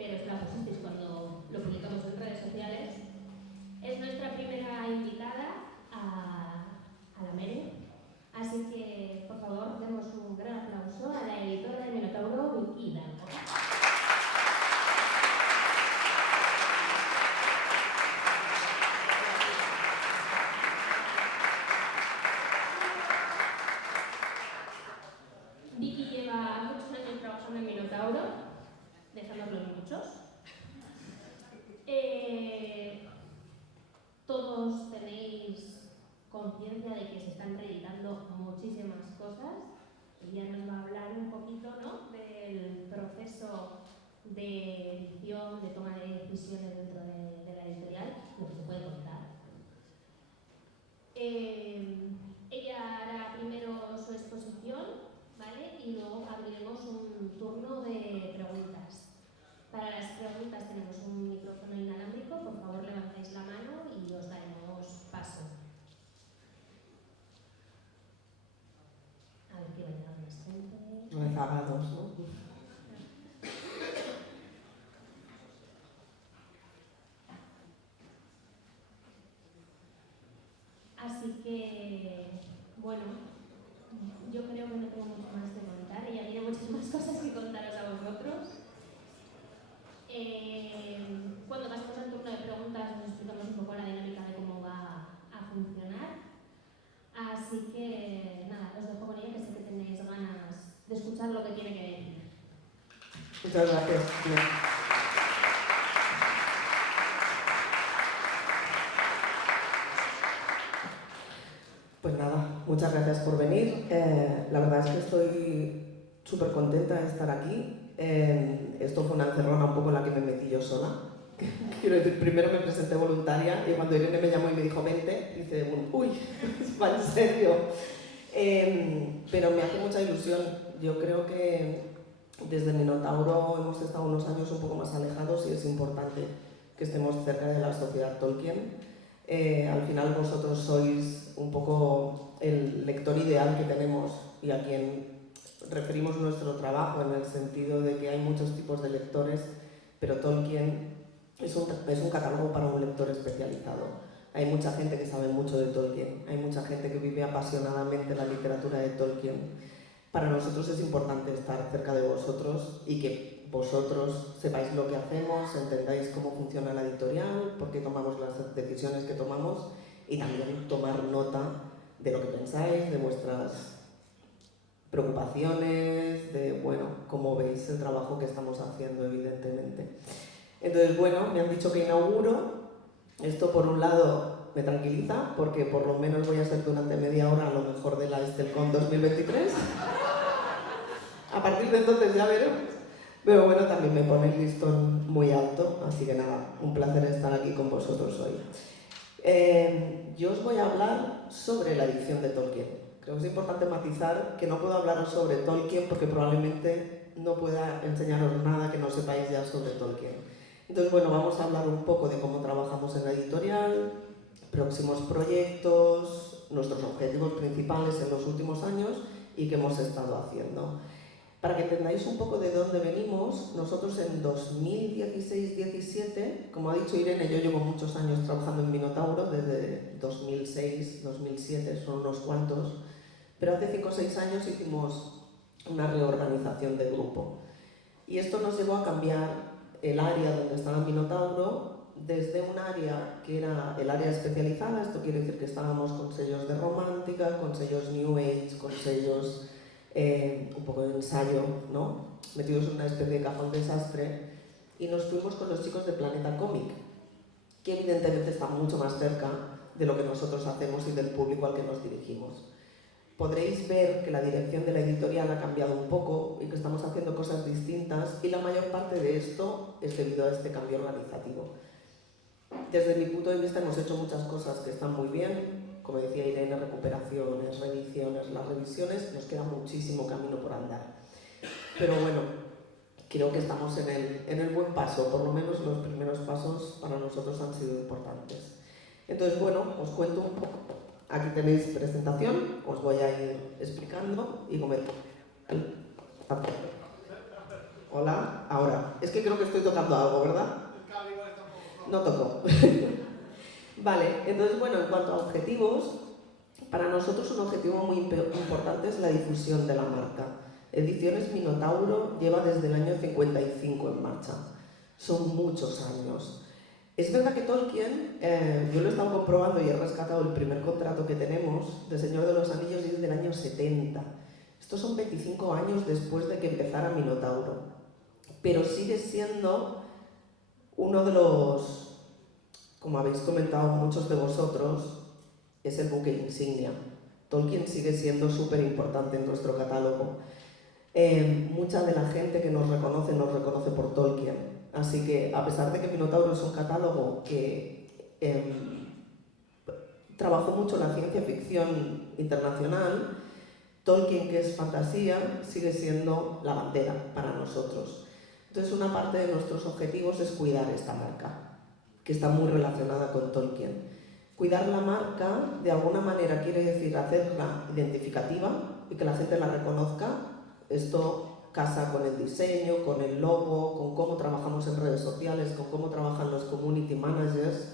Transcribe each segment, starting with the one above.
pero os la pusisteis cuando lo publicamos en redes sociales. Es nuestra primera invitada a la Mere, así que por favor demos un gran aplauso a la editora de Minotauro, Vicky Hidalgo. Vicky lleva muchos años trabajando en Minotauro, dejémoslos muchos. Todos tenéis conciencia de que se están reeditando muchísimas cosas. Ella nos va a hablar un poquito, ¿no?, del proceso de edición, de toma de decisiones dentro de la editorial, lo que se puede contar. Ella hará primero su exposición, ¿vale? Y luego abriremos un turno de preguntas. Para las preguntas tenemos un micrófono inalámbrico, por favor levantáis la mano y os daremos paso. A ver qué va llegando más gente. Rezagados, ¿no? Así que, bueno, yo creo que no tengo mucho más que contar. Ella tiene muchas más cosas que contaros a vosotros. Cuando pasemos al turno de preguntas nos explicamos un poco la dinámica de cómo va a funcionar. Así que, nada, os dejo con ella, que sé que tenéis ganas de escuchar lo que tiene que decir. Muchas gracias. Pues nada, muchas gracias por venir. La verdad es que estoy súper contenta de estar aquí. Esto fue una encerrona un poco en la que me metí yo sola. Quiero decir, primero me presenté voluntaria y cuando Irene me llamó y me dijo 20, dice, uy, va en serio. Pero me hace mucha ilusión. Yo creo que desde Minotauro hemos estado unos años un poco más alejados y es importante que estemos cerca de la sociedad Tolkien. Al final vosotros sois un poco el lector ideal que tenemos y a quien referimos nuestro trabajo, en el sentido de que hay muchos tipos de lectores, pero Tolkien es un catálogo para un lector especializado. Hay mucha gente que sabe mucho de Tolkien, hay mucha gente que vive apasionadamente la literatura de Tolkien. Para nosotros es importante estar cerca de vosotros y que vosotros sepáis lo que hacemos, entendáis cómo funciona la editorial, por qué tomamos las decisiones que tomamos y también tomar nota de lo que pensáis, de vuestras preocupaciones, de, bueno, cómo veis el trabajo que estamos haciendo, evidentemente. Entonces, bueno, me han dicho que inauguro. Esto, por un lado, me tranquiliza, porque por lo menos voy a ser durante media hora a lo mejor de la Estelcon 2023. A partir de entonces ya veremos. Pero bueno, también me pone el listón muy alto, así que nada, un placer estar aquí con vosotros hoy. Yo os voy a hablar sobre la edición de Tolkien. Creo que es importante matizar que no puedo hablaros sobre Tolkien porque probablemente no pueda enseñaros nada que no sepáis ya sobre Tolkien. Entonces, bueno, vamos a hablar un poco de cómo trabajamos en la editorial, próximos proyectos, nuestros objetivos principales en los últimos años y qué hemos estado haciendo. Para que entendáis un poco de dónde venimos, nosotros en 2016-17, como ha dicho Irene, yo llevo muchos años trabajando en Minotauro, desde 2006-2007, son unos cuantos, pero hace 5 o 6 años hicimos una reorganización de grupo. Y esto nos llevó a cambiar el área donde estaba Minotauro, desde un área que era el área especializada, esto quiere decir que estábamos con sellos de romántica, con sellos New Age, con sellos un poco de ensayo, ¿no?, metidos en una especie de cajón desastre, y nos fuimos con los chicos de Planeta Cómic, que evidentemente están mucho más cerca de lo que nosotros hacemos y del público al que nos dirigimos. Podréis ver que la dirección de la editorial ha cambiado un poco y que estamos haciendo cosas distintas, y la mayor parte de esto es debido a este cambio organizativo. Desde mi punto de vista hemos hecho muchas cosas que están muy bien, como decía Irene, recuperaciones, reediciones, las revisiones, nos queda muchísimo camino por andar. Pero bueno, creo que estamos en el buen paso, por lo menos los primeros pasos para nosotros han sido importantes. Entonces, bueno, os cuento un poco. Aquí tenéis presentación, os voy a ir explicando y comento. Hola, ahora. Es que creo que estoy tocando algo, ¿verdad? No toco. Vale, entonces bueno, en cuanto a objetivos, para nosotros un objetivo muy importante es la difusión de la marca. Ediciones Minotauro lleva desde el año 55 en marcha. Son muchos años. Es verdad que Tolkien, yo lo he estado comprobando y he rescatado el primer contrato que tenemos de Señor de los Anillos y es del año 70. Estos son 25 años después de que empezara Minotauro. Pero sigue siendo uno de los, como habéis comentado muchos de vosotros, es el buque insignia. Tolkien sigue siendo súper importante en nuestro catálogo. Mucha de la gente que nos reconoce por Tolkien. Así que, a pesar de que Minotauro es un catálogo que trabajó mucho la ciencia ficción internacional, Tolkien, que es fantasía, sigue siendo la bandera para nosotros. Entonces, una parte de nuestros objetivos es cuidar esta marca, que está muy relacionada con Tolkien. Cuidar la marca, de alguna manera, quiere decir hacerla identificativa y que la gente la reconozca. Esto casa con el diseño, con el logo, con cómo trabajamos en redes sociales, con cómo trabajan los community managers,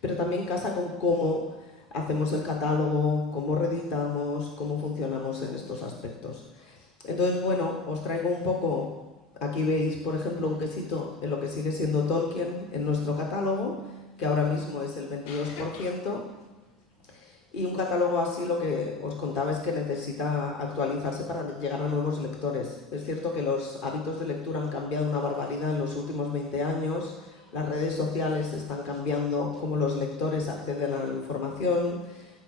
pero también casa con cómo hacemos el catálogo, cómo reeditamos, cómo funcionamos en estos aspectos. Entonces, bueno, os traigo un poco, aquí veis, por ejemplo, un quesito en lo que sigue siendo Tolkien en nuestro catálogo, que ahora mismo es el 22%, y un catálogo así lo que os contaba es que necesita actualizarse para llegar a nuevos lectores. Es cierto que los hábitos de lectura han cambiado una barbaridad en los últimos 20 años, las redes sociales están cambiando cómo los lectores acceden a la información,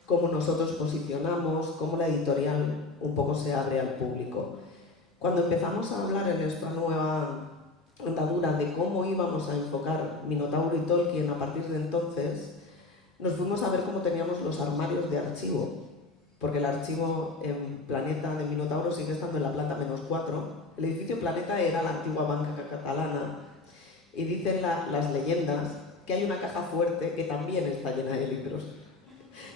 cómo nosotros posicionamos, cómo la editorial un poco se abre al público. Cuando empezamos a hablar en nuestra nueva andadura de cómo íbamos a enfocar Minotauro y Tolkien a partir de entonces, nos fuimos a ver cómo teníamos los armarios de archivo, porque el archivo en Planeta de Minotauro sigue estando en la planta -4. El edificio Planeta era la antigua banca catalana y dicen las leyendas que hay una caja fuerte que también está llena de libros.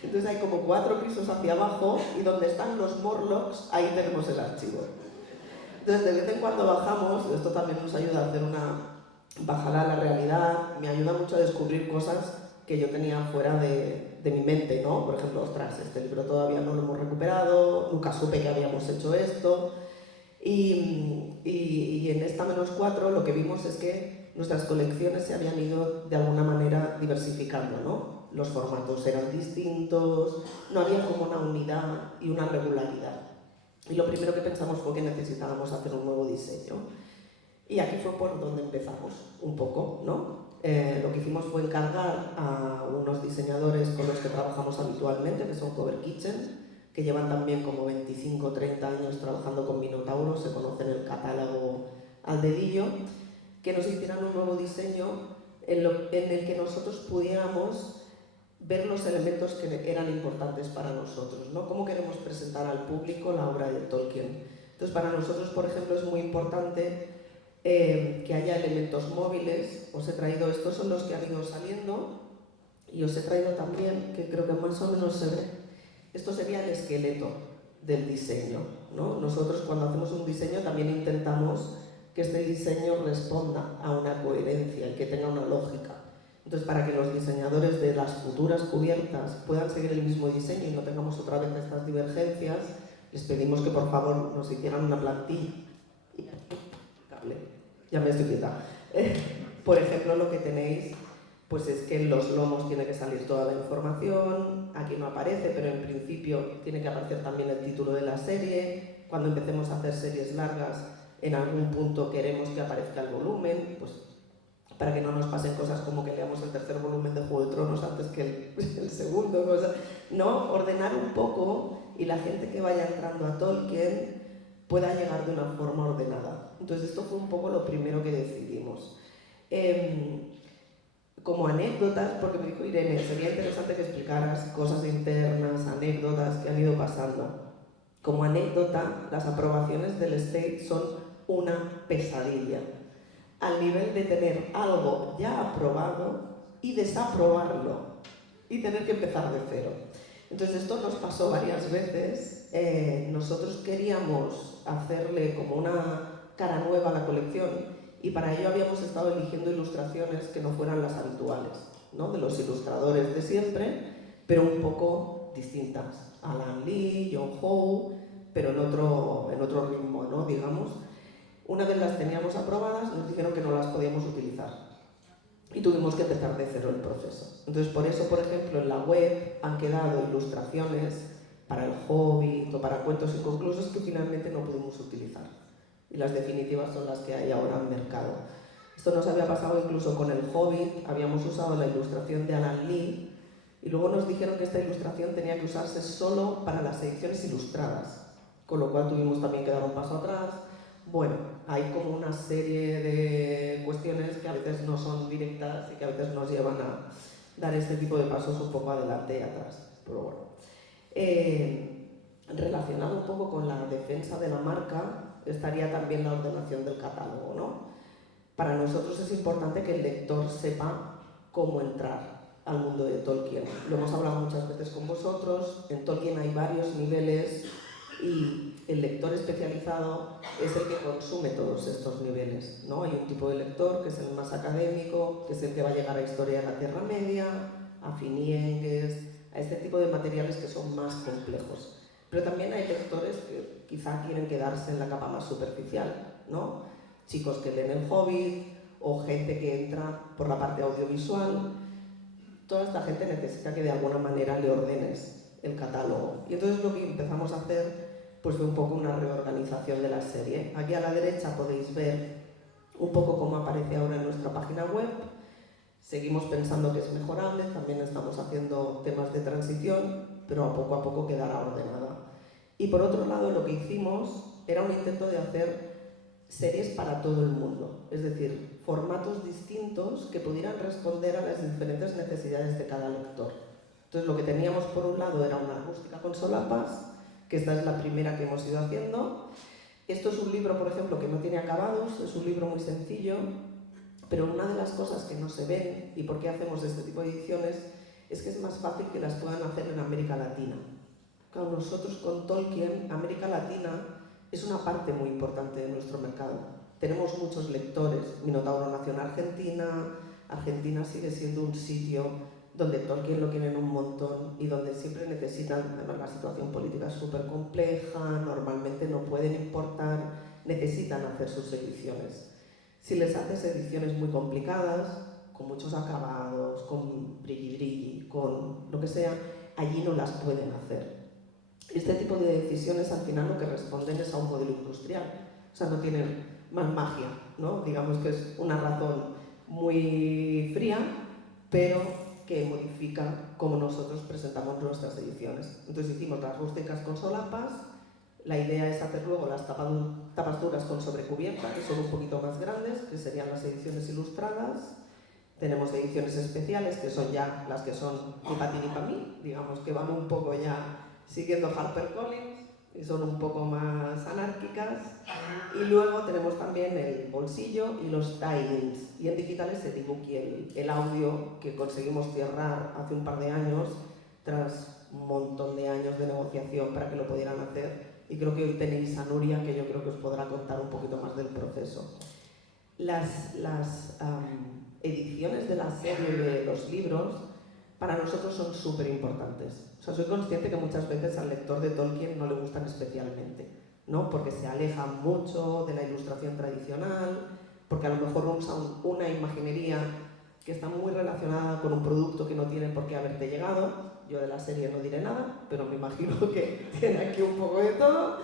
Entonces hay como 4 pisos hacia abajo y donde están los Morlocks, ahí tenemos el archivo. Entonces de vez en cuando bajamos, esto también nos ayuda a hacer una bajada a la realidad, me ayuda mucho a descubrir cosas que yo tenía fuera de mi mente, ¿no? Por ejemplo, ostras, este libro todavía no lo hemos recuperado, nunca supe que habíamos hecho esto. Y en esta -4 lo que vimos es que nuestras colecciones se habían ido de alguna manera diversificando, ¿no? Los formatos eran distintos, no había como una unidad y una regularidad. Y lo primero que pensamos fue que necesitábamos hacer un nuevo diseño. Y aquí fue por donde empezamos, un poco, ¿no? Lo que hicimos fue encargar a unos diseñadores con los que trabajamos habitualmente, que son Cover Kitchen, que llevan también como 25 o 30 años trabajando con Minotauro, se conocen el catálogo al dedillo, que nos hicieran un nuevo diseño en el que nosotros pudiéramos ver los elementos que eran importantes para nosotros, ¿no? Cómo queremos presentar al público la obra de Tolkien. Entonces, para nosotros, por ejemplo, es muy importante que haya elementos móviles. Os he traído, estos son los que han ido saliendo, y os he traído también, que creo que más o menos se ve, esto sería el esqueleto del diseño, ¿no? Nosotros cuando hacemos un diseño también intentamos que este diseño responda a una coherencia y que tenga una lógica. Entonces, para que los diseñadores de las futuras cubiertas puedan seguir el mismo diseño y no tengamos otra vez estas divergencias, les pedimos que por favor nos hicieran una plantilla. Ya me estoy quieta. Por ejemplo, lo que tenéis pues es que en los lomos tiene que salir toda la información, aquí no aparece, pero en principio tiene que aparecer también el título de la serie. Cuando empecemos a hacer series largas, en algún punto queremos que aparezca el volumen, pues para que no nos pasen cosas como que leamos el tercer volumen de Juego de Tronos antes que el segundo, no, ordenar un poco y la gente que vaya entrando a Tolkien pueda llegar de una forma ordenada. Entonces esto fue un poco lo primero que decidimos. Como anécdotas, porque me dijo Irene, sería interesante que explicaras cosas internas, anécdotas que han ido pasando. Como anécdota, las aprobaciones del estate son una pesadilla, al nivel de tener algo ya aprobado y desaprobarlo y tener que empezar de cero. Entonces esto nos pasó varias veces. Nosotros queríamos hacerle como una cara nueva a la colección y para ello habíamos estado eligiendo ilustraciones que no fueran las habituales, ¿no? De los ilustradores de siempre, pero un poco distintas. Alan Lee, John Howe, pero en otro ritmo, ¿no? Digamos. Una vez las teníamos aprobadas, nos dijeron que no las podíamos utilizar y tuvimos que empezar de cero el proceso. Entonces, por eso, por ejemplo, en la web han quedado ilustraciones para El Hobbit o para cuentos inconclusos que finalmente no pudimos utilizar. Y las definitivas son las que hay ahora en mercado. Esto nos había pasado incluso con El Hobbit, habíamos usado la ilustración de Alan Lee y luego nos dijeron que esta ilustración tenía que usarse solo para las ediciones ilustradas, con lo cual tuvimos también que dar un paso atrás. Bueno, hay como una serie de cuestiones que a veces no son directas y que a veces nos llevan a dar este tipo de pasos un poco adelante y atrás. Pero bueno, relacionado un poco con la defensa de la marca, estaría también la ordenación del catálogo, ¿no? Para nosotros es importante que el lector sepa cómo entrar al mundo de Tolkien. Lo hemos hablado muchas veces con vosotros, en Tolkien hay varios niveles y el lector especializado es el que consume todos estos niveles, ¿no? Hay un tipo de lector que es el más académico, que es el que va a llegar a Historia de la Tierra Media, a Finieges, a este tipo de materiales que son más complejos. Pero también hay lectores que quizá quieren quedarse en la capa más superficial, ¿no? Chicos que leen El Hobbit o gente que entra por la parte audiovisual. Toda esta gente necesita que de alguna manera le ordenes el catálogo. Y entonces lo que empezamos a hacer pues fue un poco una reorganización de la serie. Aquí a la derecha podéis ver un poco cómo aparece ahora en nuestra página web. Seguimos pensando que es mejorable, también estamos haciendo temas de transición, pero a poco quedará ordenada. Y por otro lado, lo que hicimos era un intento de hacer series para todo el mundo, es decir, formatos distintos que pudieran responder a las diferentes necesidades de cada lector. Entonces, lo que teníamos por un lado era una rústica con solapas, que esta es la primera que hemos ido haciendo. Esto es un libro, por ejemplo, que no tiene acabados, es un libro muy sencillo, pero una de las cosas que no se ven y por qué hacemos este tipo de ediciones es que es más fácil que las puedan hacer en América Latina. Claro, nosotros con Tolkien, América Latina es una parte muy importante de nuestro mercado. Tenemos muchos lectores. Minotauro nació en Argentina, Argentina sigue siendo un sitio donde Tolkien lo quieren un montón y donde siempre necesitan, además la situación política es súper compleja, normalmente no pueden importar, necesitan hacer sus ediciones. Si les haces ediciones muy complicadas, con muchos acabados, con brilli, con lo que sea, allí no las pueden hacer. Este tipo de decisiones al final lo que responden es a un modelo industrial, o sea, no tienen más magia, ¿no? Digamos que es una razón muy fría, pero que modifica cómo nosotros presentamos nuestras ediciones. Entonces hicimos las rústicas con solapas, la idea es hacer luego las tapas duras con sobrecubierta, que son un poquito más grandes, que serían las ediciones ilustradas. Tenemos ediciones especiales, que son ya las que son ni para ti ni para mí, digamos que van un poco ya siguiendo HarperCollins y son un poco más anárquicas. Y luego tenemos también el bolsillo y los tie-ins. Y en digitales el ebook y el audio que conseguimos cerrar hace un par de años tras un montón de años de negociación para que lo pudieran hacer. Y creo que hoy tenéis a Nuria, que yo creo que os podrá contar un poquito más del proceso. Las ediciones de la serie de los libros para nosotros son súper importantes. O sea, soy consciente que muchas veces al lector de Tolkien no le gustan especialmente, ¿no? Porque se alejan mucho de la ilustración tradicional, porque a lo mejor usan una imaginería que está muy relacionada con un producto que no tiene por qué haberte llegado. Yo de la serie no diré nada, pero me imagino que tiene aquí un poco de todo.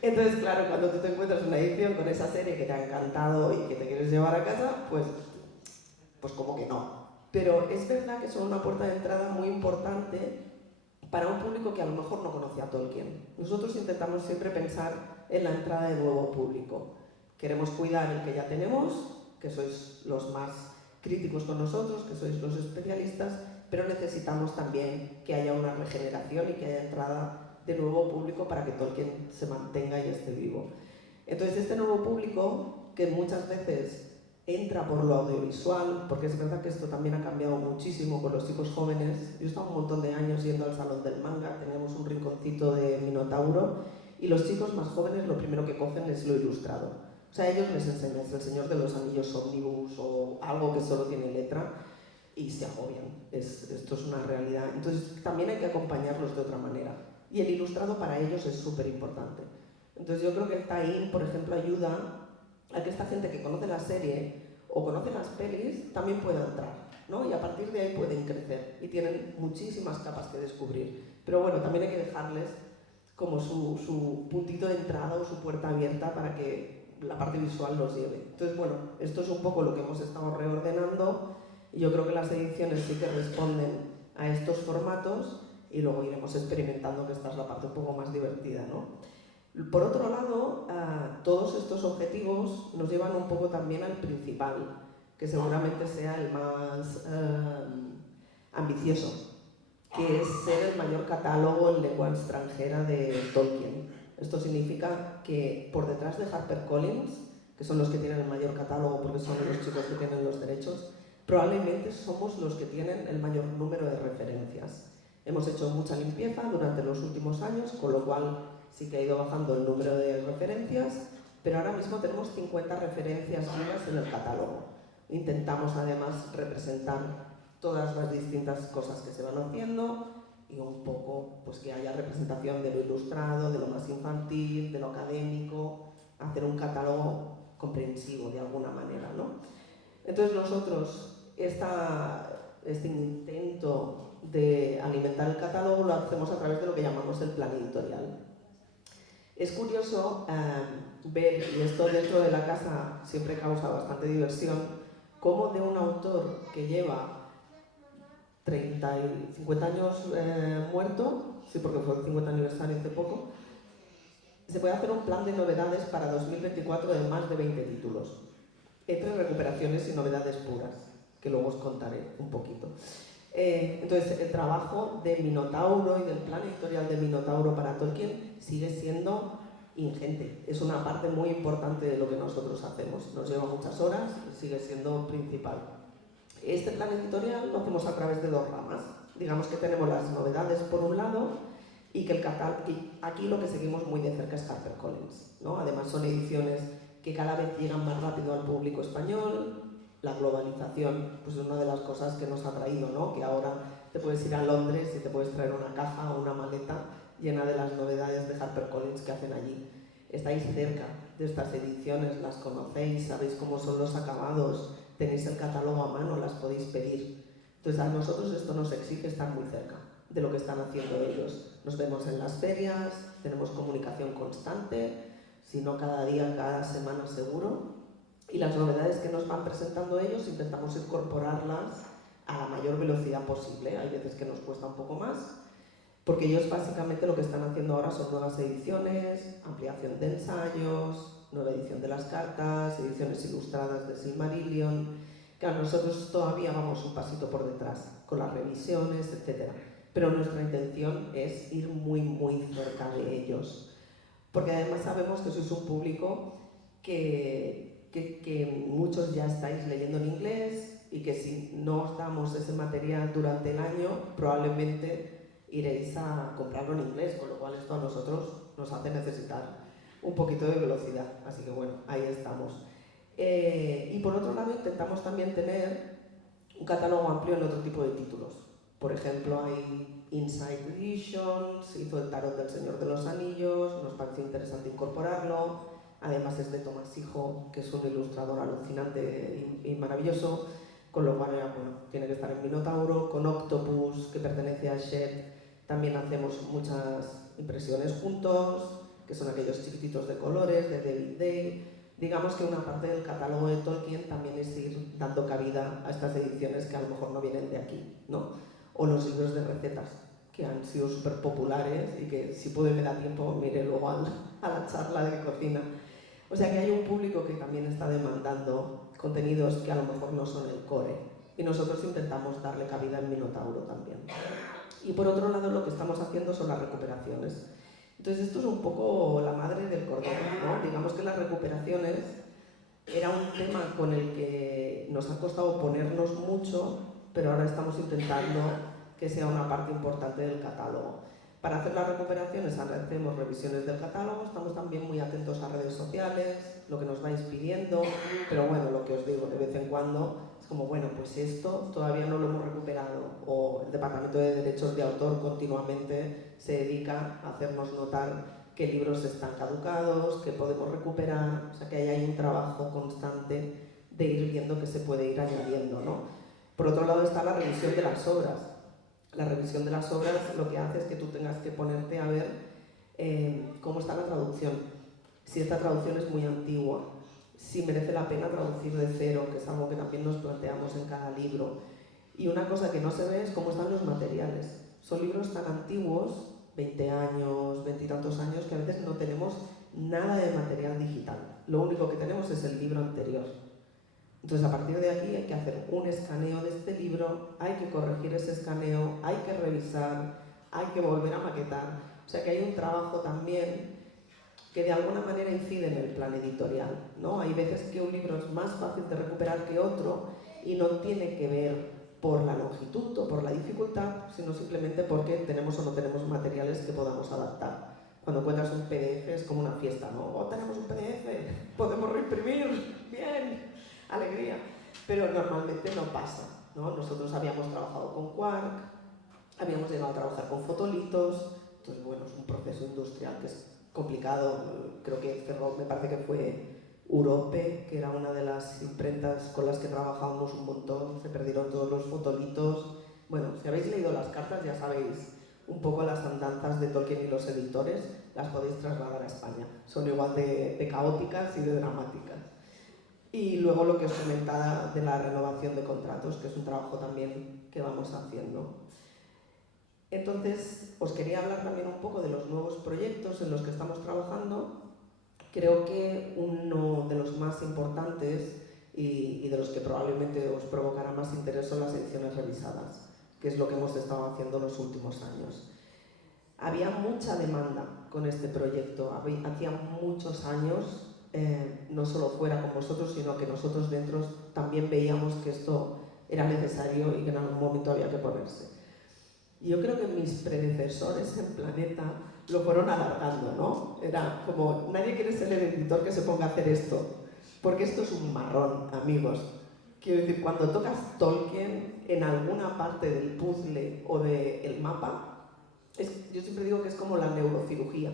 Entonces, claro, cuando tú te encuentras una edición con esa serie que te ha encantado y que te quieres llevar a casa, pues como que no. Pero es verdad que son una puerta de entrada muy importante para un público que a lo mejor no conoce a Tolkien. Nosotros intentamos siempre pensar en la entrada de nuevo público. Queremos cuidar el que ya tenemos, que sois los más críticos con nosotros, que sois los especialistas, pero necesitamos también que haya una regeneración y que haya entrada de nuevo público para que Tolkien se mantenga y esté vivo. Entonces, este nuevo público, que muchas veces entra por lo audiovisual, porque es verdad que esto también ha cambiado muchísimo con los chicos jóvenes. Yo he estado un montón de años yendo al Salón del Manga, teníamos un rinconcito de Minotauro, y los chicos más jóvenes lo primero que cogen es lo ilustrado. O sea, a ellos les enseñas El Señor de los Anillos Omnibus o algo que solo tiene letra y se agobian. Esto es una realidad. Entonces también hay que acompañarlos de otra manera. Y el ilustrado para ellos es súper importante. Entonces yo creo que el tie-in, por ejemplo, ayuda a que esta gente que conoce la serie o conoce las pelis también pueda entrar, ¿no? Y a partir de ahí pueden crecer y tienen muchísimas capas que descubrir. Pero bueno, también hay que dejarles como su puntito de entrada o su puerta abierta para que la parte visual los lleve. Entonces, bueno, esto es un poco lo que hemos estado reordenando y yo creo que las ediciones sí que responden a estos formatos y luego iremos experimentando, que esta es la parte un poco más divertida, ¿no? Por otro lado, todos estos objetivos nos llevan un poco también al principal, que seguramente sea el más ambicioso, que es ser el mayor catálogo en lengua extranjera de Tolkien. Esto significa que por detrás de HarperCollins, que son los que tienen el mayor catálogo porque son los chicos que tienen los derechos, probablemente somos los que tienen el mayor número de referencias. Hemos hecho mucha limpieza durante los últimos años, con lo cual sí que ha ido bajando el número de referencias, pero ahora mismo tenemos 50 referencias vivas en el catálogo. Intentamos además representar todas las distintas cosas que se van haciendo y un poco pues que haya representación de lo ilustrado, de lo más infantil, de lo académico, hacer un catálogo comprensivo de alguna manera, ¿no? Entonces nosotros este intento de alimentar el catálogo lo hacemos a través de lo que llamamos el plan editorial. Es curioso ver, y esto dentro de la casa siempre causa bastante diversión, cómo de un autor que lleva 30 y 50 años muerto, sí, porque fue el 50 aniversario hace poco, se puede hacer un plan de novedades para 2024 de más de 20 títulos, entre recuperaciones y novedades puras, que luego os contaré un poquito. Entonces, el trabajo de Minotauro y del plan editorial de Minotauro para Tolkien sigue siendo ingente. Es una parte muy importante de lo que nosotros hacemos. Nos lleva muchas horas y sigue siendo principal. Este plan editorial lo hacemos a través de dos ramas. Digamos que tenemos las novedades por un lado y que aquí lo que seguimos muy de cerca es HarperCollins, ¿no? Además son ediciones que cada vez llegan más rápido al público español. La globalización pues es una de las cosas que nos ha traído, ¿no? Que ahora te puedes ir a Londres y te puedes traer una caja o una maleta llena de las novedades de HarperCollins que hacen allí. Estáis cerca de estas ediciones, las conocéis, sabéis cómo son los acabados, tenéis el catálogo a mano, las podéis pedir. Entonces a nosotros esto nos exige estar muy cerca de lo que están haciendo ellos. Nos vemos en las ferias, tenemos comunicación constante, si no cada día, cada semana seguro. Y las novedades que nos van presentando ellos intentamos incorporarlas a la mayor velocidad posible. Hay veces que nos cuesta un poco más, porque ellos básicamente lo que están haciendo ahora son nuevas ediciones, ampliación de ensayos, nueva edición de las cartas, ediciones ilustradas de Silmarillion, que a nosotros todavía vamos un pasito por detrás, con las revisiones, etc. Pero nuestra intención es ir muy, muy cerca de ellos, porque además sabemos que sois un público que muchos ya estáis leyendo en inglés y que si no os damos ese material durante el año, probablemente iréis a comprarlo en inglés, con lo cual esto a nosotros nos hace necesitar un poquito de velocidad. Así que bueno, ahí estamos. Y por otro lado intentamos también tener un catálogo amplio en otro tipo de títulos. Por ejemplo, hay Inside Edition, se hizo el tarot del Señor de los Anillos, nos pareció interesante incorporarlo. Además es de Tomás Hijo, que es un ilustrador alucinante y maravilloso, con lo cual bueno, tiene que estar en Minotauro. Con Octopus, que pertenece a Shed, también hacemos muchas impresiones juntos, que son aquellos chiquititos de colores, de David Day. Digamos que una parte del catálogo de Tolkien también es ir dando cabida a estas ediciones que a lo mejor no vienen de aquí, ¿no? O los libros de recetas, que han sido súper populares y que si puedo y me da tiempo, mire luego a la charla de cocina. O sea que hay un público que también está demandando contenidos que a lo mejor no son el core. Y nosotros intentamos darle cabida en Minotauro también. Y por otro lado lo que estamos haciendo son las recuperaciones. Entonces esto es un poco la madre del cordero, ¿no? Digamos que las recuperaciones era un tema con el que nos ha costado ponernos mucho, pero ahora estamos intentando que sea una parte importante del catálogo. Para hacer las recuperaciones hacemos revisiones del catálogo, estamos también muy atentos a redes sociales, lo que nos vais pidiendo, pero bueno, lo que os digo, de vez en cuando es como, bueno, pues esto todavía no lo hemos recuperado, o el Departamento de Derechos de Autor continuamente se dedica a hacernos notar qué libros están caducados, qué podemos recuperar, o sea que ahí hay un trabajo constante de ir viendo que se puede ir añadiendo, ¿no? Por otro lado está la revisión de las obras. La revisión de las obras lo que hace es que tú tengas que ponerte a ver cómo está la traducción, si esta traducción es muy antigua, si merece la pena traducir de cero, que es algo que también nos planteamos en cada libro. Y una cosa que no se ve es cómo están los materiales. Son libros tan antiguos, 20 años, 20 y tantos años, que a veces no tenemos nada de material digital. Lo único que tenemos es el libro anterior. Entonces, a partir de aquí hay que hacer un escaneo de este libro, hay que corregir ese escaneo, hay que revisar, hay que volver a maquetar. O sea que hay un trabajo también que de alguna manera incide en el plan editorial, ¿no? Hay veces que un libro es más fácil de recuperar que otro y no tiene que ver por la longitud o por la dificultad, sino simplemente porque tenemos o no tenemos materiales que podamos adaptar. Cuando encuentras un PDF es como una fiesta, ¿no? ¡Oh, tenemos un PDF! ¡Podemos reimprimir! ¡Bien! Alegría, pero normalmente no pasa, ¿no? Nosotros habíamos trabajado con Quark, habíamos llegado a trabajar con fotolitos, entonces bueno, es un proceso industrial que es complicado. Creo que cerró, me parece que fue Urope, que era una de las imprentas con las que trabajábamos un montón, se perdieron todos los fotolitos. Bueno, si habéis leído las cartas ya sabéis un poco las andanzas de Tolkien y los editores, las podéis trasladar a España, son igual de caóticas y de dramáticas. Y luego lo que os comentaba de la renovación de contratos, que es un trabajo también que vamos haciendo. Entonces, os quería hablar también un poco de los nuevos proyectos en los que estamos trabajando. Creo que uno de los más importantes y de los que probablemente os provocará más interés son las ediciones revisadas, que es lo que hemos estado haciendo los últimos años. Había mucha demanda con este proyecto, hacía muchos años, no solo fuera con vosotros, sino que nosotros dentro también veíamos que esto era necesario y que en algún momento había que ponerse. Y yo creo que mis predecesores en Planeta lo fueron alargando, ¿no? Era como, nadie quiere ser el editor que se ponga a hacer esto, porque esto es un marrón, amigos. Quiero decir, cuando tocas Tolkien en alguna parte del puzzle o del mapa, yo siempre digo que es como la neurocirugía.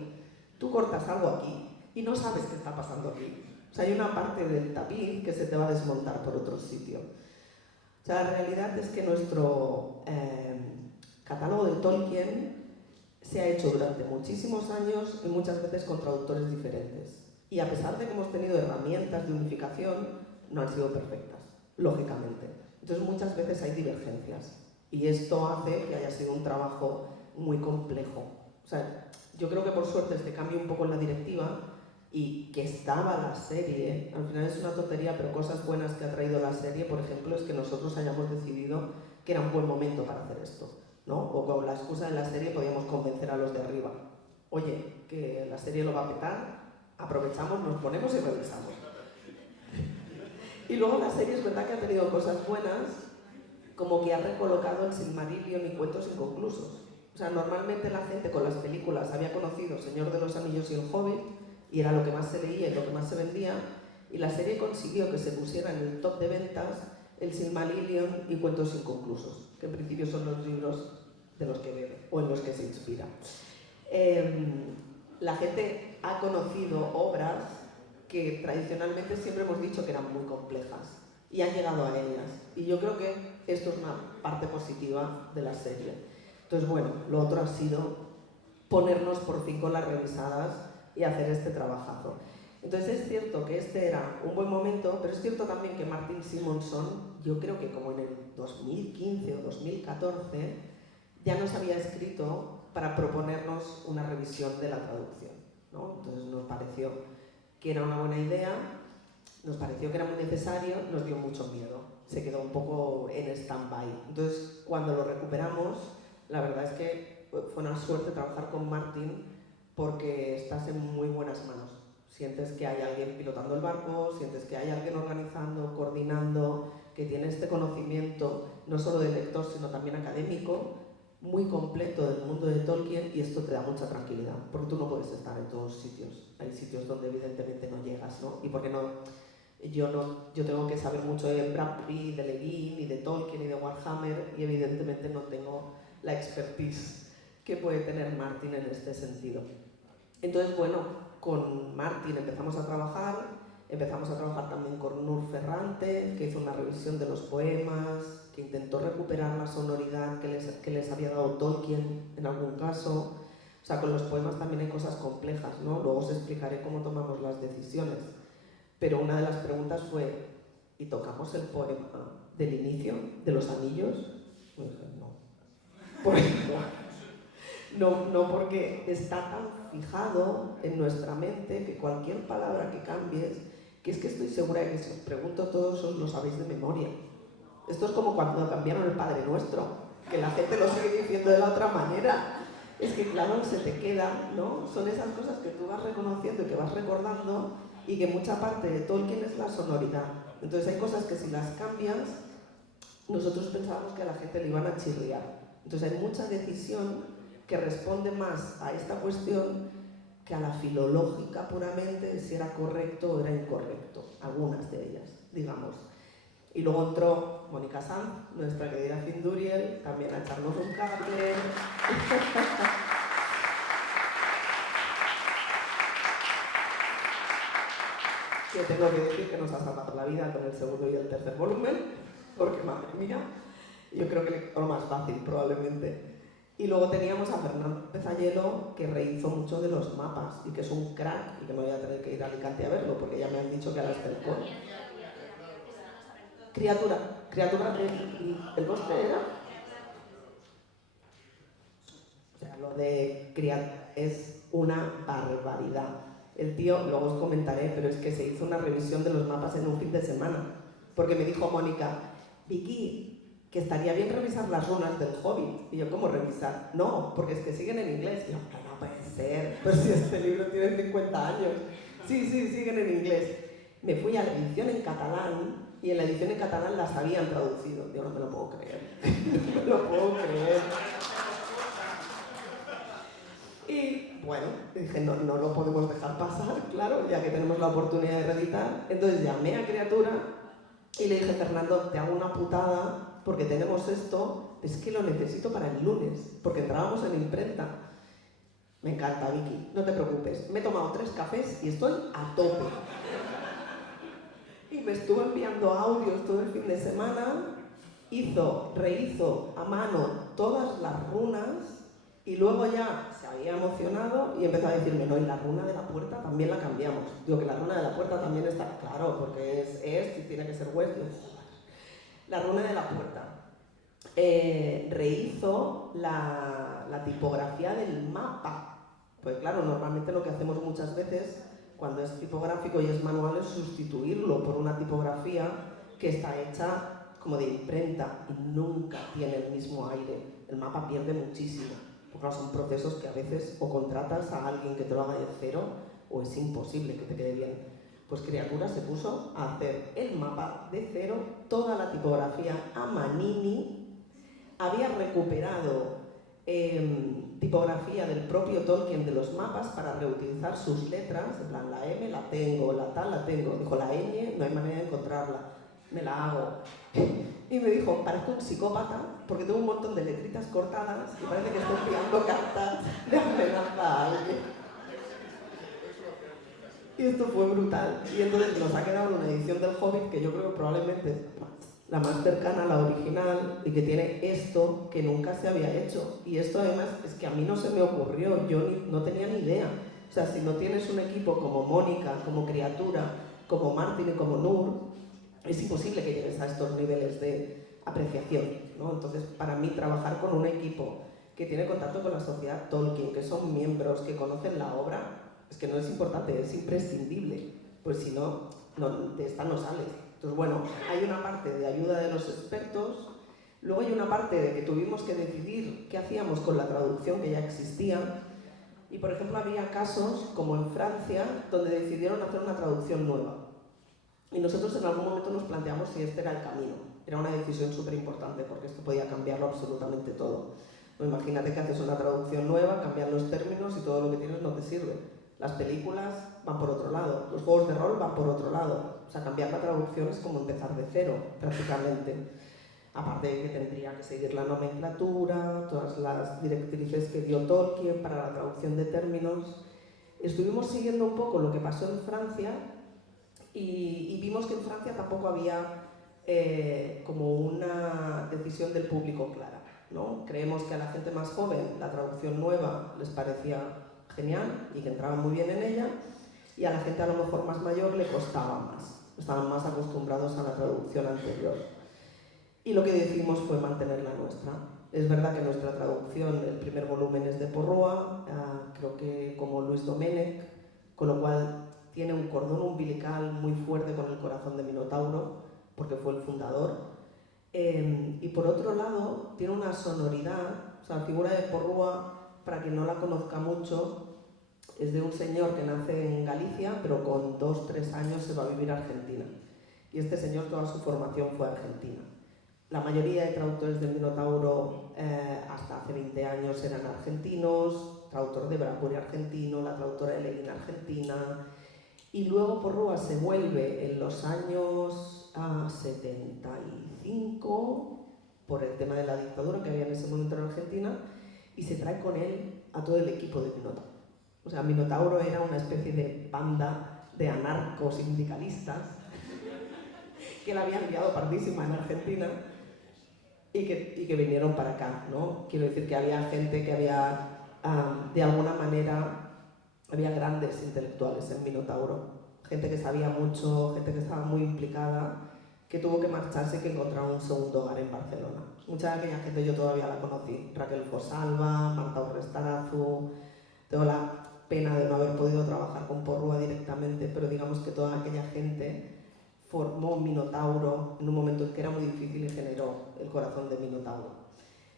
Tú cortas algo aquí y no sabes qué está pasando aquí. O sea, hay una parte del tapiz que se te va a desmontar por otro sitio. O sea, la realidad es que nuestro catálogo de Tolkien se ha hecho durante muchísimos años y muchas veces con traductores diferentes. Y a pesar de que hemos tenido herramientas de unificación, no han sido perfectas, lógicamente. Entonces muchas veces hay divergencias. Y esto hace que haya sido un trabajo muy complejo. O sea, yo creo que por suerte este cambio un poco en la directiva y que estaba la serie, al final es una tontería, pero cosas buenas que ha traído la serie, por ejemplo, es que nosotros hayamos decidido que era un buen momento para hacer esto, ¿no? O con la excusa de la serie podíamos convencer a los de arriba. Oye, que la serie lo va a petar, aprovechamos, nos ponemos y revisamos. Y luego la serie es verdad que ha tenido cosas buenas, como que ha recolocado el Silmarillion y cuentos inconclusos. O sea, normalmente la gente con las películas había conocido Señor de los Anillos y El Hobbit, y era lo que más se leía y lo que más se vendía, y la serie consiguió que se pusiera en el top de ventas el Silmarillion y cuentos inconclusos, que en principio son los libros de los que bebe o en los que se inspira. La gente ha conocido obras que tradicionalmente siempre hemos dicho que eran muy complejas y han llegado a ellas. Y yo creo que esto es una parte positiva de la serie. Entonces, bueno, lo otro ha sido ponernos por fin con las revisadas y hacer este trabajazo. Entonces es cierto que este era un buen momento, pero es cierto también que Martin Simonson, yo creo que como en el 2015 o 2014, ya nos había escrito para proponernos una revisión de la traducción, ¿no? Entonces nos pareció que era una buena idea, nos pareció que era muy necesario, nos dio mucho miedo, se quedó un poco en stand-by. Entonces cuando lo recuperamos, la verdad es que fue una suerte trabajar con Martin porque estás en muy buenas manos. Sientes que hay alguien pilotando el barco, sientes que hay alguien organizando, coordinando, que tiene este conocimiento no solo de lector sino también académico, muy completo del mundo de Tolkien y esto te da mucha tranquilidad, porque tú no puedes estar en todos los sitios. Hay sitios donde evidentemente no llegas, ¿no? Y porque yo tengo que saber mucho de Bradbury, de Levin y de Tolkien y de Warhammer y evidentemente no tengo la expertise que puede tener Martin en este sentido. Entonces, bueno, con Martin empezamos a trabajar también con Nur Ferrante, que hizo una revisión de los poemas, que intentó recuperar la sonoridad que les había dado Tolkien en algún caso. O sea, con los poemas también hay cosas complejas, ¿no? Luego os explicaré cómo tomamos las decisiones. Pero una de las preguntas fue, ¿y tocamos el poema del inicio, de los anillos? Y dije, no. No, porque está tan fijado en nuestra mente que cualquier palabra que cambies, que es que estoy segura de que si os pregunto todos os lo sabéis de memoria. Esto es como cuando cambiaron el Padre Nuestro, que la gente lo sigue diciendo de la otra manera. Es que claro, se te queda, ¿no? Son esas cosas que tú vas reconociendo y que vas recordando y que mucha parte de Tolkien es la sonoridad. Entonces hay cosas que si las cambias, nosotros pensábamos que a la gente le iban a chirriar. Entonces hay mucha decisión que responde más a esta cuestión que a la filológica puramente de si era correcto o era incorrecto, algunas de ellas, digamos. Y luego entró Mónica Sanz, nuestra querida Finduriel, también a echarnos un cable. Que tengo que decir que nos ha salvado la vida con el segundo y el tercer volumen, porque madre mía, yo creo que le quedó más fácil probablemente. Y luego teníamos a Fernando Pezayelo, que rehizo mucho de los mapas y que es un crack y que me voy a tener que ir a Alicante a verlo porque ya me han dicho que ahora está el coro. Criatura del bosque era. O sea, lo de criatura es una barbaridad. El tío, luego os comentaré, pero es que se hizo una revisión de los mapas en un fin de semana. Porque me dijo Mónica, Vicky, que estaría bien revisar las runas del Hobbit. Y yo, ¿cómo revisar? No, porque es que siguen en inglés. Y yo, no puede ser, pero si este libro tiene 50 años. Sí, siguen en inglés. Me fui a la edición en catalán y en la edición en catalán las habían traducido. Yo no me lo puedo creer. No me lo puedo creer. Y bueno, dije, no lo podemos dejar pasar, claro, ya que tenemos la oportunidad de reeditar. Entonces llamé a Criatura y le dije, Fernando, te hago una putada porque tenemos esto, es que lo necesito para el lunes, porque entrábamos en imprenta. Me encanta, Vicky, no te preocupes. Me he tomado 3 cafés y estoy a tope. Y me estuvo enviando audios todo el fin de semana, rehizo a mano todas las runas y luego ya se había emocionado y empezó a decirme, no, y la runa de la puerta también la cambiamos. Digo, que la runa de la puerta también está, claro, porque es y tiene que ser west. Digo, joder. La runa de la puerta. Rehizo la tipografía del mapa. Pues claro, normalmente lo que hacemos muchas veces cuando es tipográfico y es manual es sustituirlo por una tipografía que está hecha como de imprenta y nunca tiene el mismo aire. El mapa pierde muchísimo. Porque son procesos que a veces o contratas a alguien que te lo haga de cero o es imposible que te quede bien. Pues Criatura se puso a hacer el mapa de cero, toda la tipografía a manini, había recuperado tipografía del propio Tolkien de los mapas para reutilizar sus letras, en plan la M la tengo, la tal la tengo, dijo la Ñ no hay manera de encontrarla, me la hago. Y me dijo, parezco un psicópata porque tengo un montón de letritas cortadas y parece que estoy enviando cartas de amenaza a alguien. Y esto fue brutal. Y entonces nos ha quedado una edición del Hobbit que yo creo que probablemente la más cercana a la original y que tiene esto que nunca se había hecho. Y esto además es que a mí no se me ocurrió, yo no tenía ni idea. O sea, si no tienes un equipo como Mónica, como Criatura, como Martin y como Nur, es imposible que llegues a estos niveles de apreciación, ¿no? Entonces, para mí, trabajar con un equipo que tiene contacto con la sociedad Tolkien, que son miembros, que conocen la obra, es que no es importante, es imprescindible, pues si no, de esta no sales. Entonces, bueno, hay una parte de ayuda de los expertos, luego hay una parte de que tuvimos que decidir qué hacíamos con la traducción que ya existía, y por ejemplo había casos, como en Francia, donde decidieron hacer una traducción nueva. Y nosotros en algún momento nos planteamos si este era el camino. Era una decisión súper importante porque esto podía cambiarlo absolutamente todo. Pues imagínate que haces una traducción nueva, cambian los términos y todo lo que tienes no te sirve. Las películas van por otro lado, los juegos de rol van por otro lado. O sea, cambiar la traducción es como empezar de cero, prácticamente. Aparte de que tendría que seguir la nomenclatura, todas las directrices que dio Tolkien para la traducción de términos. Estuvimos siguiendo un poco lo que pasó en Francia y vimos que en Francia tampoco había como una decisión del público clara, ¿no? Creemos que a la gente más joven la traducción nueva les parecía genial y que entraban muy bien en ella, y a la gente a lo mejor más mayor le costaba más, estaban más acostumbrados a la traducción anterior. Y lo que decidimos fue mantener la nuestra. Es verdad que nuestra traducción, el primer volumen es de Porrúa, creo que como Luis Domènech, con lo cual tiene un cordón umbilical muy fuerte con el corazón de Minotauro, porque fue el fundador. Y por otro lado, tiene una sonoridad, o sea, la figura de Porrúa, para quien no la conozca mucho, es de un señor que nace en Galicia, pero con 2-3 años se va a vivir a Argentina. Y este señor, toda su formación fue argentina. La mayoría de traductores del Minotauro hasta hace 20 años eran argentinos, traductor de Bradbury argentino, la traductora de Leguín argentina, y luego Porrúa se vuelve en los años 75 por el tema de la dictadura que había en ese momento en Argentina, y se trae con él a todo el equipo de Minotauro. O sea, Minotauro era una especie de banda de anarcosindicalistas que la habían liado pardísima en Argentina y que vinieron para acá, ¿no? Quiero decir que había gente que había, de alguna manera, había grandes intelectuales en Minotauro, gente que sabía mucho, gente que estaba muy implicada, que tuvo que marcharse y que encontraron un segundo hogar en Barcelona. Mucha de aquella gente yo todavía la conocí, Raquel Fosalva, Marta Urrestarazu. Tengo la pena de no haber podido trabajar con Porrúa directamente, pero digamos que toda aquella gente formó Minotauro en un momento en que era muy difícil y generó el corazón de Minotauro.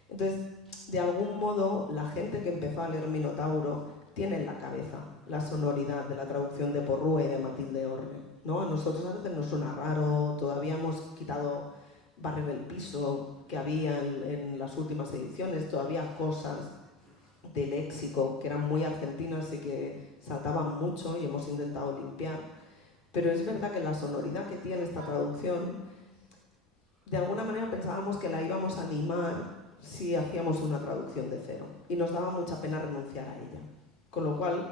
Entonces, de algún modo, la gente que empezó a leer Minotauro tiene en la cabeza la sonoridad de la traducción de Porrúa y de Matilde Orne, ¿no? A nosotros a veces nos suena raro, todavía hemos quitado Barrer el piso que había en las últimas ediciones, todavía cosas de léxico que eran muy argentinas y que saltaban mucho y hemos intentado limpiar. Pero es verdad que la sonoridad que tiene esta traducción, de alguna manera pensábamos que la íbamos a animar si hacíamos una traducción de cero, y nos daba mucha pena renunciar a ella. Con lo cual,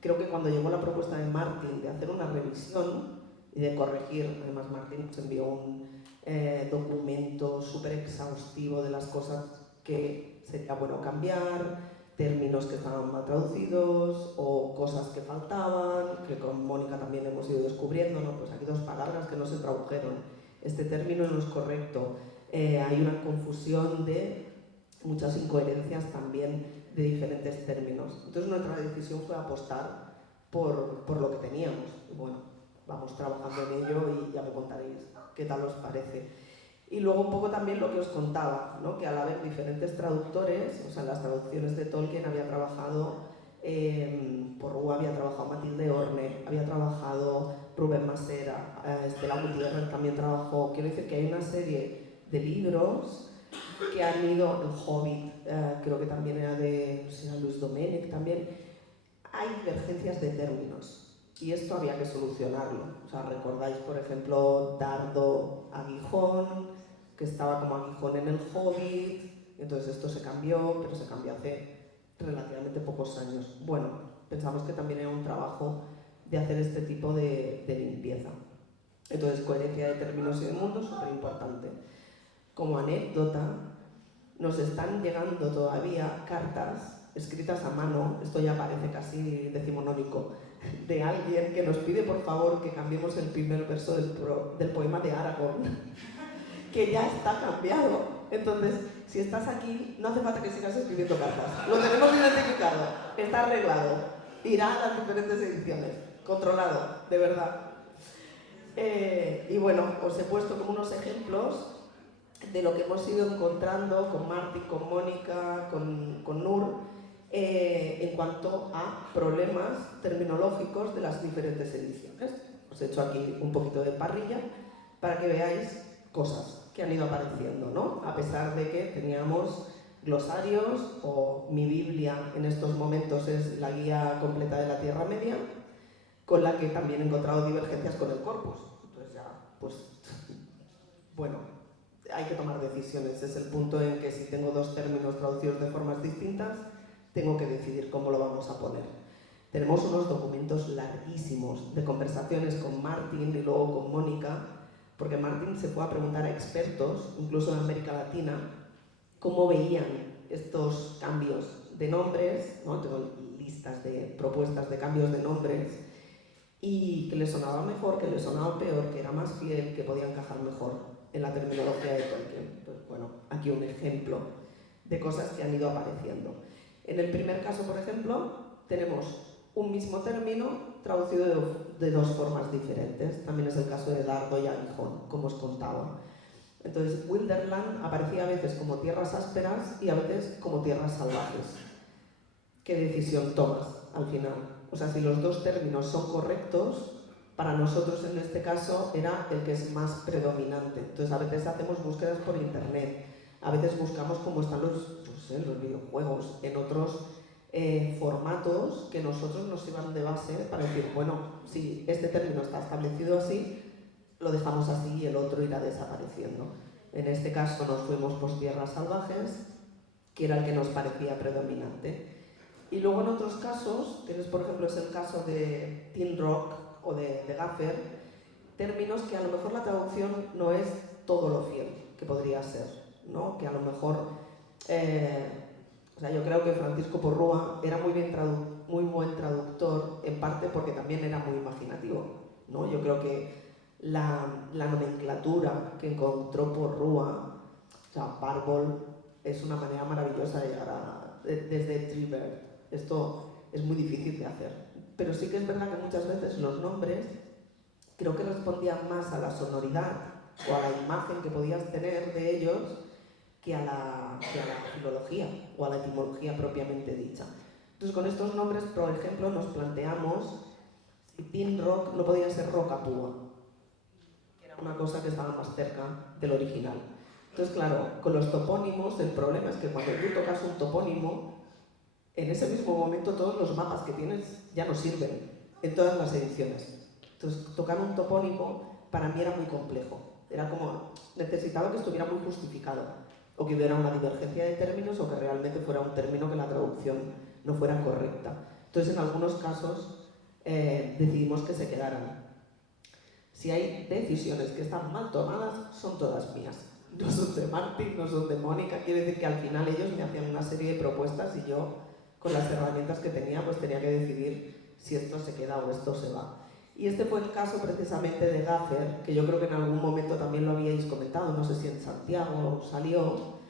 creo que cuando llegó la propuesta de Martin de hacer una revisión y de corregir, además Martin nos envió un documento súper exhaustivo de las cosas que sería bueno cambiar, términos que estaban mal traducidos o cosas que faltaban, que con Mónica también hemos ido descubriendo, ¿no? Pues aquí 2 palabras que no se tradujeron, este término no es correcto, hay una confusión de muchas incoherencias también de diferentes términos. Entonces nuestra decisión fue apostar por lo que teníamos. Y bueno, vamos trabajando en ello y ya me contaréis qué tal os parece. Y luego un poco también lo que os contaba, ¿no? Que al haber diferentes traductores, o sea, en las traducciones de Tolkien había trabajado Porrúa, había trabajado Matilde Orne, había trabajado Rubén Masera, Estela Gutiérrez también trabajó. Quiero decir que hay una serie de libros que han ido, El Hobbit, creo que también era de, no sé, era Luis Domènech también. Hay divergencias de términos. Y esto había que solucionarlo. O sea, recordáis, por ejemplo, Dardo Aguijón, que estaba como Aguijón en el Hobbit, entonces esto se cambió, pero se cambió hace relativamente pocos años. Bueno, pensamos que también era un trabajo de hacer este tipo de limpieza. Entonces, coherencia de términos y de mundos, súper importante. Como anécdota, nos están llegando todavía cartas escritas a mano, esto ya parece casi decimonónico, de alguien que nos pide por favor que cambiemos el primer verso del poema de Aragorn, que ya está cambiado. Entonces, si estás aquí, no hace falta que sigas escribiendo cartas. Lo tenemos identificado, está arreglado, irá a las diferentes ediciones, controlado, de verdad. Y bueno, os he puesto como unos ejemplos de lo que hemos ido encontrando con Martin, con Mónica, con Nur, en cuanto a problemas terminológicos de las diferentes ediciones. Os he hecho aquí un poquito de parrilla para que veáis cosas que han ido apareciendo, ¿no? A pesar de que teníamos glosarios, o mi Biblia en estos momentos es la guía completa de la Tierra Media, con la que también he encontrado divergencias con el corpus. Entonces ya, pues, bueno, hay que tomar decisiones. Es el punto en que si tengo dos términos traducidos de formas distintas, tengo que decidir cómo lo vamos a poner. Tenemos unos documentos larguísimos de conversaciones con Martin y luego con Mónica, porque Martin se fue a preguntar a expertos, incluso en América Latina, cómo veían estos cambios de nombres, ¿no? Tengo listas de propuestas de cambios de nombres, y que les sonaba mejor, que les sonaba peor, que era más fiel, que podía encajar mejor en la terminología de Tolkien. Pues bueno, aquí un ejemplo de cosas que han ido apareciendo. En el primer caso, por ejemplo, tenemos un mismo término traducido de dos formas diferentes. También es el caso de dardo y aguijón, como os contaba. Entonces, Wilderland aparecía a veces como tierras ásperas y a veces como tierras salvajes. ¿Qué decisión tomas al final? O sea, si los dos términos son correctos, para nosotros en este caso era el que es más predominante. Entonces, a veces hacemos búsquedas por internet, a veces buscamos cómo están los videojuegos, en otros formatos que nosotros nos sirvan de base para decir, bueno, si este término está establecido así, lo dejamos así y el otro irá desapareciendo. En este caso nos fuimos por tierras salvajes, que era el que nos parecía predominante. Y luego en otros casos, tienes por ejemplo es el caso de Tin Rock o de Gaffer, términos que a lo mejor la traducción no es todo lo fiel que podría ser, ¿no? Que a lo mejor, o sea, yo creo que Francisco Porrúa era muy buen traductor, en parte porque también era muy imaginativo, ¿no? Yo creo que la nomenclatura que encontró Porrúa, o sea, Barbol, es una manera maravillosa de llegar desde Treebird. Esto es muy difícil de hacer, pero sí que es verdad que muchas veces los nombres creo que respondían más a la sonoridad o a la imagen que podías tener de ellos que a la filología o a la etimología propiamente dicha. Entonces, con estos nombres, por ejemplo, nos planteamos si Tin Rock no podía ser Rocapúa, que era una cosa que estaba más cerca del original. Entonces, claro, con los topónimos, el problema es que cuando tú tocas un topónimo, en ese mismo momento todos los mapas que tienes ya no sirven en todas las ediciones. Entonces, tocar un topónimo para mí era muy complejo. Era como, necesitaba que estuviera muy justificado, o que hubiera una divergencia de términos, o que realmente fuera un término que la traducción no fuera correcta. Entonces, en algunos casos decidimos que se quedaran. Si hay decisiones que están mal tomadas, son todas mías. No son de Martín, no son de Mónica. Quiere decir que al final ellos me hacían una serie de propuestas y yo, con las herramientas que tenía, pues tenía que decidir si esto se queda o esto se va. Y este fue el caso precisamente de Gaffer, que yo creo que en algún momento también lo habíais comentado, no sé si en Santiago salió,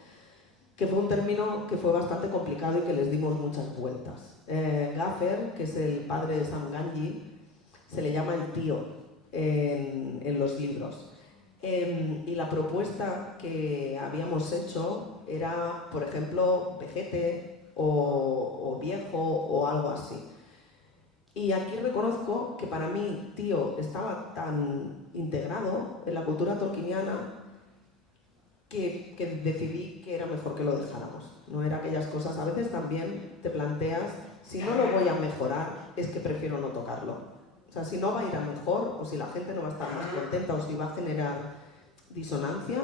que fue un término que fue bastante complicado y que les dimos muchas vueltas. Gaffer, que es el padre de Sam Gamgee, se le llama el tío en los libros. Y la propuesta que habíamos hecho era, por ejemplo, vejete o viejo o algo así. Y aquí reconozco que para mí tío estaba tan integrado en la cultura tolkieniana que decidí que era mejor que lo dejáramos. No era aquellas cosas, a veces también te planteas, si no lo voy a mejorar, es que prefiero no tocarlo. O sea, si no va a ir a mejor, o si la gente no va a estar más contenta, o si va a generar disonancia,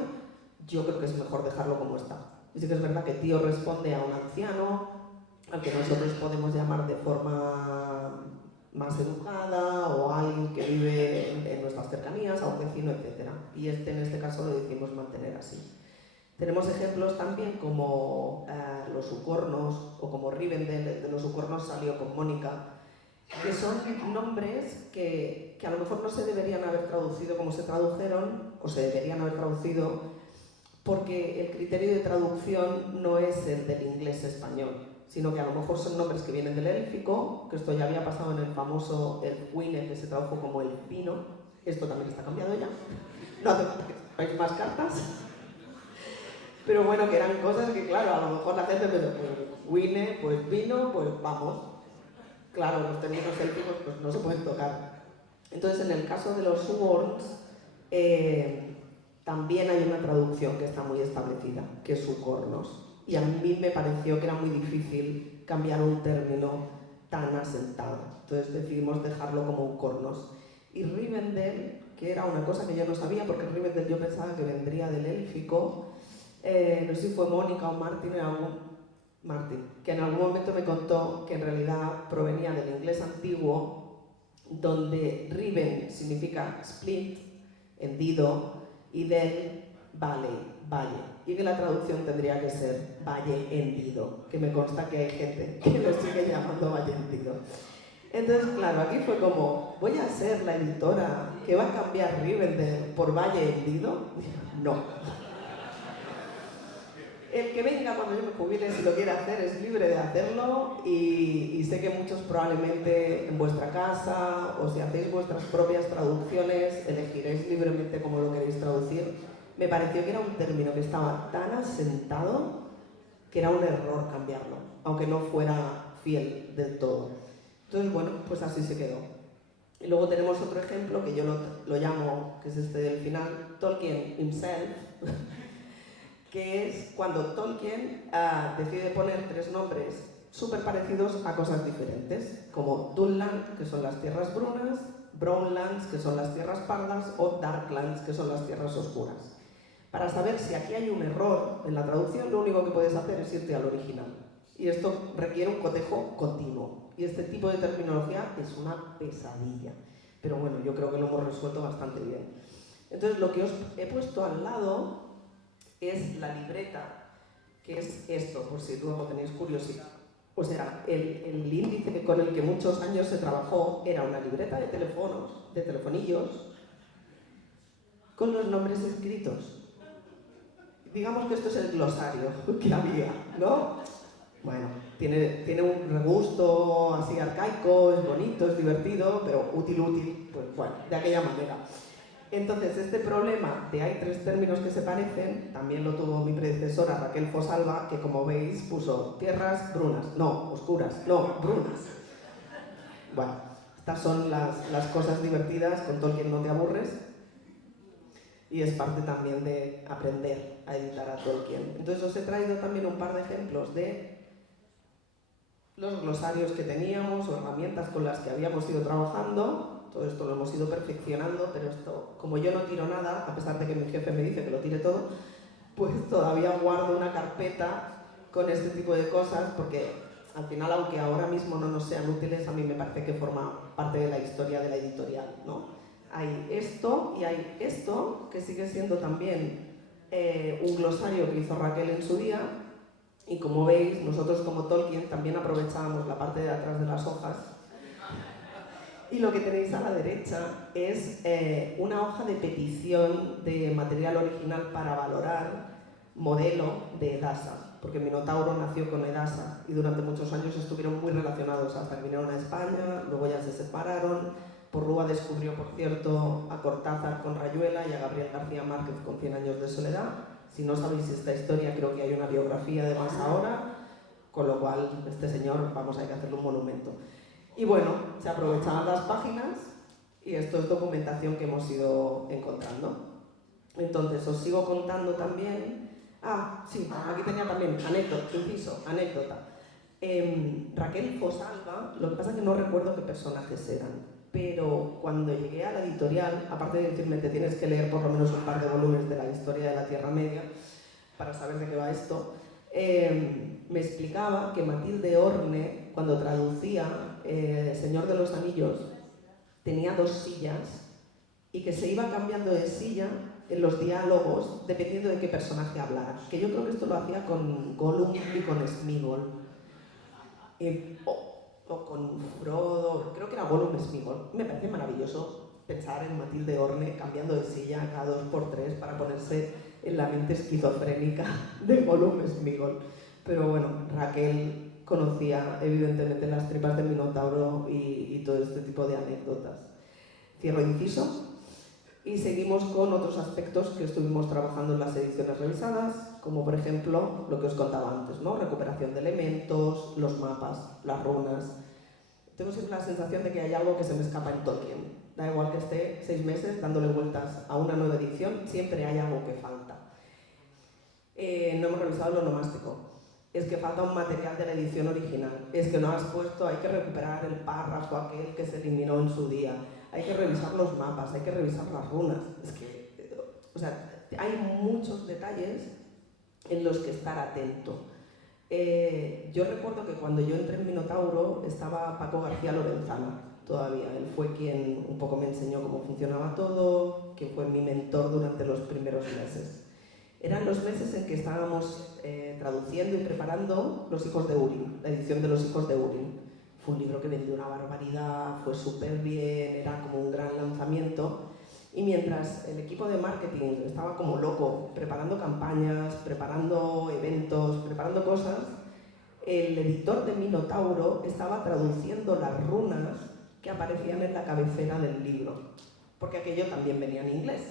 yo creo que es mejor dejarlo como está. Y sí que es verdad que tío responde a un anciano, al que nosotros podemos llamar de forma más educada, o a alguien que vive en nuestras cercanías, a un vecino, etc. Y en este caso lo decidimos mantener así. Tenemos ejemplos también como los Ucornos, o como Rivendell, de los Ucornos salió con Mónica, que son nombres que a lo mejor no se deberían haber traducido como se tradujeron, o se deberían haber traducido porque el criterio de traducción no es el del inglés-español, sino que a lo mejor son nombres que vienen del élfico, que esto ya había pasado en el famoso Elfwine, que se tradujo como el pino. Esto también está cambiado ya, no hace falta que sepáis más cartas. Pero bueno, que eran cosas que claro, a lo mejor la gente pensó, pues Wine, pues vino, pues vamos. Claro, los términos élficos pues no se pueden tocar. Entonces, en el caso de los Huorns, también hay una traducción que está muy establecida, que es Ucornos. y a mí me pareció que era muy difícil cambiar un término tan asentado. Entonces decidimos dejarlo como Ucornos. Y Rivendell, que era una cosa que yo no sabía, porque Rivendell yo pensaba que vendría del élfico, no sé si fue Mónica o Martín, que en algún momento me contó que en realidad provenía del inglés antiguo, donde Riven significa split, hendido, y Del, valle, y que la traducción tendría que ser valle hendido, que me consta que hay gente que lo sigue llamando valle hendido. Entonces, claro, aquí fue como, ¿voy a ser la editora que va a cambiar Rivendell por valle hendido? No. El que venga cuando yo me jubile, si lo quiere hacer, es libre de hacerlo, y sé que muchos probablemente en vuestra casa, o si hacéis vuestras propias traducciones, elegiréis libremente cómo lo queréis traducir. Me pareció que era un término que estaba tan asentado que era un error cambiarlo, aunque no fuera fiel del todo. Entonces, bueno, pues así se quedó. Y luego tenemos otro ejemplo que yo lo llamo, que es este del final, Tolkien himself, que es cuando Tolkien decide poner 3 nombres súper parecidos a cosas diferentes, como Dunland, que son las tierras brunas, Brownlands, que son las tierras pardas, o Darklands, que son las tierras oscuras. Para saber si aquí hay un error en la traducción, lo único que puedes hacer es irte al original. Y esto requiere un cotejo continuo. Y este tipo de terminología es una pesadilla. Pero bueno, yo creo que lo hemos resuelto bastante bien. Entonces, lo que os he puesto al lado es la libreta, que es esto, por si luego tenéis curiosidad. O sea, el índice con el que muchos años se trabajó era una libreta de teléfonos, de telefonillos, con los nombres escritos. Digamos que esto es el glosario que había, ¿no? Bueno, tiene un regusto así arcaico, es bonito, es divertido, pero útil, pues bueno, de aquella manera. Entonces, este problema de hay 3 términos que se parecen, también lo tuvo mi predecesora Raquel Fosalva, que como veis puso tierras brunas, no, oscuras, no, brunas. Bueno, estas son las cosas divertidas, con Tolkien no te aburres, y es parte también de aprender a editar a Tolkien. Entonces os he traído también un par de ejemplos de los glosarios que teníamos o herramientas con las que habíamos ido trabajando. Todo esto lo hemos ido perfeccionando, pero esto, como yo no tiro nada, a pesar de que mi jefe me dice que lo tire todo, pues todavía guardo una carpeta con este tipo de cosas, porque al final, aunque ahora mismo no nos sean útiles, a mí me parece que forma parte de la historia de la editorial, ¿no? Hay esto y hay esto, que sigue siendo también un glosario que hizo Raquel en su día, y como veis, nosotros como Tolkien también aprovechábamos la parte de atrás de las hojas. Y lo que tenéis a la derecha es una hoja de petición de material original para valorar modelo de Edasa, porque Minotauro nació con Edasa y durante muchos años estuvieron muy relacionados hasta que vinieron a España, luego ya se separaron. Porrúa descubrió, por cierto, a Cortázar con Rayuela y a Gabriel García Márquez con 100 años de soledad. Si no sabéis esta historia, creo que hay una biografía además ahora, con lo cual este señor, vamos, hay que hacerle un monumento. Y bueno, se aprovechaban las páginas y esto es documentación que hemos ido encontrando. Entonces, os sigo contando también... sí, aquí tenía también anécdota. Raquel Fosalva, lo que pasa es que no recuerdo qué personajes eran, pero cuando llegué a la editorial, aparte de decirme te tienes que leer por lo menos un par de volúmenes de la historia de la Tierra Media para saber de qué va esto, me explicaba que Matilde Orne, cuando traducía Señor de los Anillos, tenía 2 sillas y que se iba cambiando de silla en los diálogos dependiendo de qué personaje hablara. Que yo creo que esto lo hacía con Gollum y con Sméagol. O con Frodo, creo que era Gollum Sméagol. Me parece maravilloso pensar en Matilde Orne cambiando de silla cada 2 por 3 para ponerse en la mente esquizofrénica de Gollum Sméagol. Pero bueno, Raquel conocía evidentemente las tripas de Minotauro y todo este tipo de anécdotas. Cierro inciso y seguimos con otros aspectos que estuvimos trabajando en las ediciones revisadas, como por ejemplo lo que os contaba antes, ¿no? Recuperación de elementos, los mapas, las runas. Tengo siempre la sensación de que hay algo que se me escapa en Tolkien. Da igual que esté 6 meses dándole vueltas a una nueva edición, siempre hay algo que falta. No hemos revisado el onomástico. es que falta un material de la edición original, es que no has puesto, hay que recuperar el párrafo aquel que se eliminó en su día, hay que revisar los mapas, hay que revisar las runas, es que, o sea, hay muchos detalles en los que estar atento. Yo recuerdo que cuando yo entré en Minotauro estaba Paco García Lorenzana todavía. Él fue quien un poco me enseñó cómo funcionaba todo, que fue mi mentor durante los primeros meses. Eran los meses en que estábamos traduciendo y preparando Los hijos de Húrin, la edición de Los hijos de Húrin. Fue un libro que vendió una barbaridad, fue súper bien, era como un gran lanzamiento. Y mientras el equipo de marketing estaba como loco, preparando campañas, preparando eventos, preparando cosas, el editor de Minotauro estaba traduciendo las runas que aparecían en la cabecera del libro, porque aquello también venía en inglés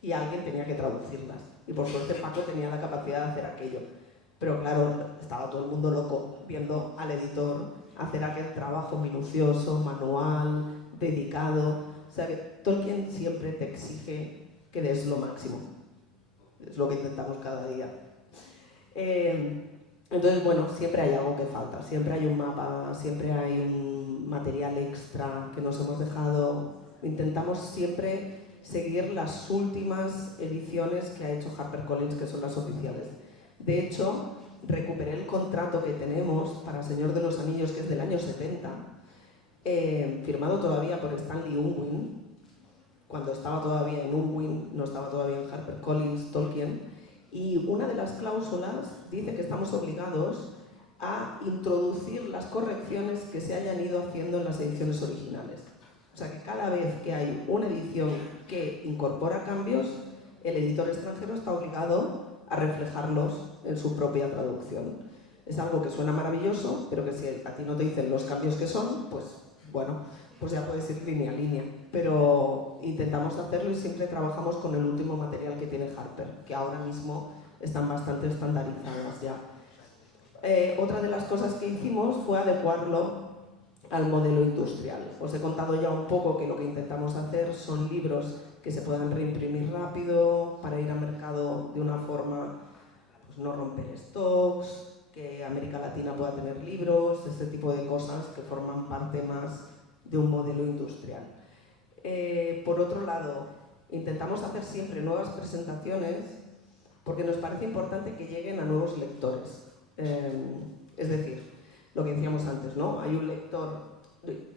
y alguien tenía que traducirlas. Y por suerte Paco tenía la capacidad de hacer aquello. Pero claro, estaba todo el mundo loco viendo al editor hacer aquel trabajo minucioso, manual, dedicado. O sea que Tolkien siempre te exige que des lo máximo. Es lo que intentamos cada día. Entonces, bueno, siempre hay algo que falta. Siempre hay un mapa, siempre hay un material extra que nos hemos dejado. Intentamos siempre seguir las últimas ediciones que ha hecho HarperCollins, que son las oficiales. De hecho, recuperé el contrato que tenemos para Señor de los Anillos, que es del año 70, firmado todavía por Stanley Unwin, cuando estaba todavía en Unwin, no estaba todavía en HarperCollins, Tolkien, y una de las cláusulas dice que estamos obligados a introducir las correcciones que se hayan ido haciendo en las ediciones originales. O sea que cada vez que hay una edición que incorpora cambios, el editor extranjero está obligado a reflejarlos en su propia traducción. Es algo que suena maravilloso, pero que si a ti no te dicen los cambios que son, pues bueno, pues ya puedes ir línea a línea. Pero intentamos hacerlo y siempre trabajamos con el último material que tiene Harper, que ahora mismo están bastante estandarizadas ya. Otra de las cosas que hicimos fue adecuarlo al modelo industrial. Os he contado ya un poco que lo que intentamos hacer son libros que se puedan reimprimir rápido para ir al mercado de una forma, pues no romper stocks, que América Latina pueda tener libros, este tipo de cosas que forman parte más de un modelo industrial. Por otro lado, intentamos hacer siempre nuevas presentaciones porque nos parece importante que lleguen a nuevos lectores. Es decir, lo que decíamos antes, ¿no? Hay un lector.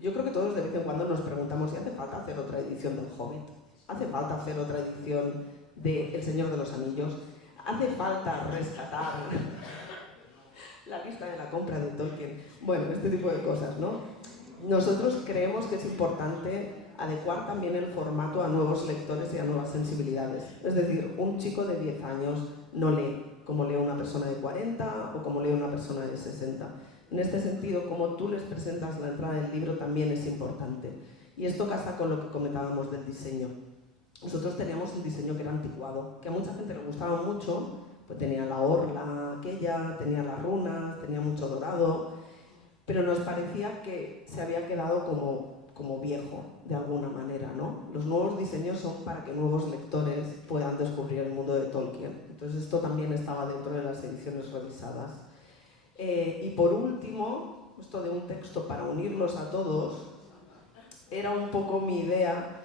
Yo creo que todos de vez en cuando nos preguntamos si hace falta hacer otra edición del Hobbit, hace falta hacer otra edición de El Señor de los Anillos, hace falta rescatar la lista de la compra de Tolkien. Bueno, este tipo de cosas, ¿no? Nosotros creemos que es importante adecuar también el formato a nuevos lectores y a nuevas sensibilidades. Es decir, un chico de 10 años no lee como lee una persona de 40 o como lee una persona de 60. En este sentido, como tú les presentas la entrada del libro también es importante. Y esto casa con lo que comentábamos del diseño. Nosotros teníamos un diseño que era anticuado, que a mucha gente le gustaba mucho, pues tenía la orla aquella, tenía las runas, tenía mucho dorado, pero nos parecía que se había quedado como viejo, de alguna manera, ¿no? Los nuevos diseños son para que nuevos lectores puedan descubrir el mundo de Tolkien. Entonces esto también estaba dentro de las ediciones revisadas. Y por último, esto de un texto para unirlos a todos, era un poco mi idea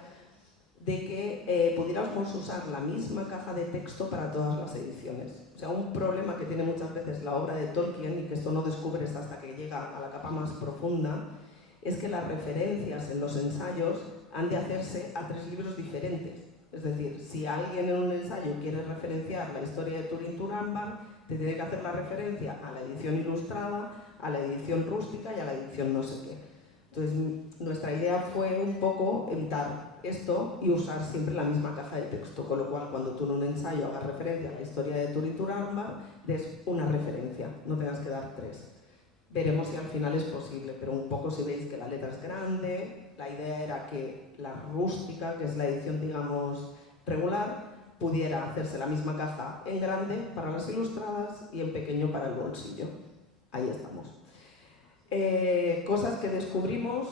de que pudiéramos usar la misma caja de texto para todas las ediciones. O sea, un problema que tiene muchas veces la obra de Tolkien, y que esto no descubres hasta que llega a la capa más profunda, es que las referencias en los ensayos han de hacerse a 3 libros diferentes. Es decir, si alguien en un ensayo quiere referenciar la historia de Turin Turambar, te tiene que hacer la referencia a la edición ilustrada, a la edición rústica y a la edición no sé qué. Entonces, nuestra idea fue un poco evitar esto y usar siempre la misma caja de texto, con lo cual cuando tú en un ensayo hagas referencia a la historia de Turin Turambar, des una referencia, no tengas que dar 3. Veremos si al final es posible, pero un poco si veis que la letra es grande, la idea era que la rústica, que es la edición, digamos, regular, pudiera hacerse la misma caja en grande para las ilustradas y en pequeño para el bolsillo. Ahí estamos. Cosas que descubrimos,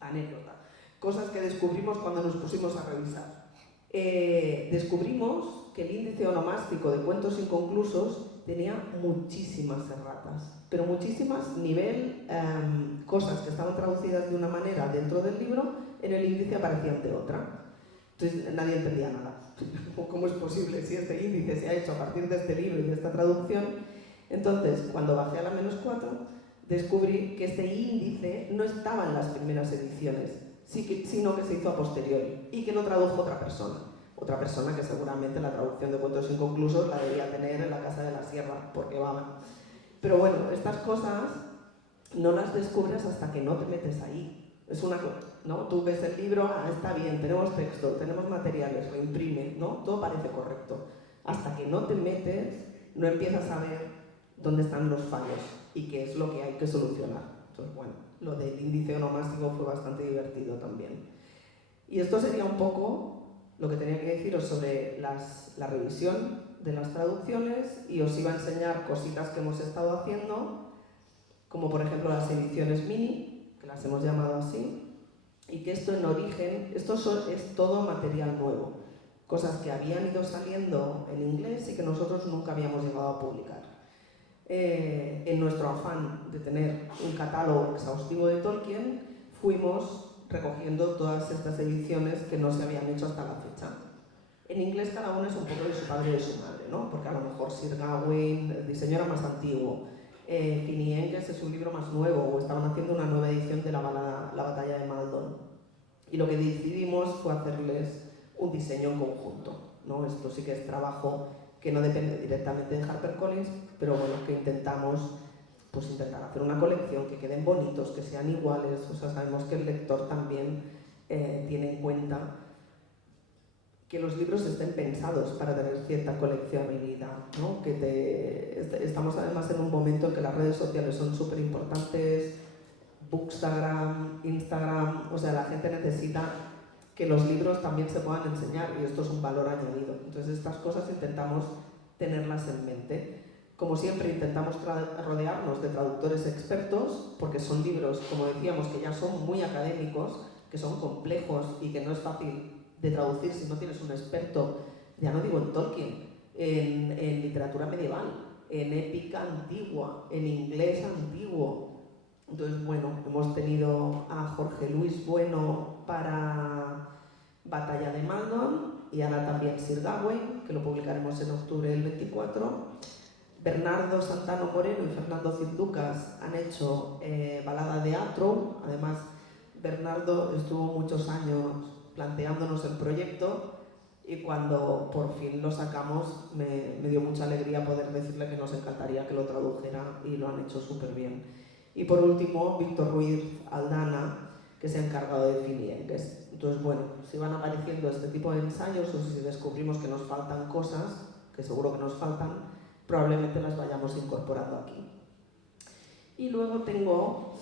anécdota, cosas que descubrimos cuando nos pusimos a revisar. descubrimos que el índice onomástico de cuentos inconclusos tenía muchísimas erratas, pero muchísimas, nivel cosas que estaban traducidas de una manera dentro del libro, en el índice aparecían de otra. Entonces nadie entendía nada. ¿Cómo es posible si este índice se ha hecho a partir de este libro y de esta traducción? Entonces, cuando bajé a la -4, descubrí que este índice no estaba en las primeras ediciones, sino que se hizo a posteriori y que lo tradujo otra persona que seguramente la traducción de cuentos inconclusos la debía tener en la Casa de la Sierra, porque va. Pero bueno, estas cosas no las descubres hasta que no te metes ahí. Es una cosa, ¿no? Tú ves el libro, está bien, tenemos texto, tenemos materiales, lo imprime, ¿no? Todo parece correcto. Hasta que no te metes, no empiezas a ver dónde están los fallos y qué es lo que hay que solucionar. Entonces, bueno, lo del índice onomástico fue bastante divertido también. Y esto sería un poco lo que tenía que deciros sobre la revisión de las traducciones, y os iba a enseñar cositas que hemos estado haciendo, como por ejemplo las ediciones mini, que las hemos llamado así, y que esto en origen, es todo material nuevo, cosas que habían ido saliendo en inglés y que nosotros nunca habíamos llegado a publicar. En nuestro afán de tener un catálogo exhaustivo de Tolkien, fuimos recogiendo todas estas ediciones que no se habían hecho hasta la fecha. En inglés cada uno es un poco de su padre y de su madre, ¿no? Porque a lo mejor Sir Gawain, el diseño era más antiguo, Finn y Engels es un libro más nuevo, o estaban haciendo una nueva edición de la batalla de Maldon. Y lo que decidimos fue hacerles un diseño en conjunto, ¿no? Esto sí que es trabajo que no depende directamente de HarperCollins, pero bueno, que intentamos pues intentar hacer una colección que queden bonitos, que sean iguales. O sea, sabemos que el lector también tiene en cuenta que los libros estén pensados para tener cierta coleccionabilidad, ¿no? Estamos además en un momento en que las redes sociales son súper importantes, Bookstagram, Instagram, o sea, la gente necesita que los libros también se puedan enseñar, y esto es un valor añadido. Entonces estas cosas intentamos tenerlas en mente. Como siempre, intentamos rodearnos de traductores expertos, porque son libros, como decíamos, que ya son muy académicos, que son complejos y que no es fácil de traducir si no tienes un experto, ya no digo en Tolkien, en literatura medieval, en épica antigua, en inglés antiguo. Entonces, bueno, hemos tenido a Jorge Luis Bueno para Batalla de Maldon, y ahora también Sir Gawain, que lo publicaremos en octubre del 24. Bernardo Santano Moreno y Fernando Cinducas han hecho Balada de Atro. Además, Bernardo estuvo muchos años planteándonos el proyecto, y cuando por fin lo sacamos me dio mucha alegría poder decirle que nos encantaría que lo tradujera, y lo han hecho súper bien. Y por último, Víctor Ruiz Aldana, que se ha encargado de Finn y Engels. Entonces, bueno, si van apareciendo este tipo de ensayos, o si descubrimos que nos faltan cosas, que seguro que nos faltan, probablemente las vayamos incorporando aquí. Y luego tengo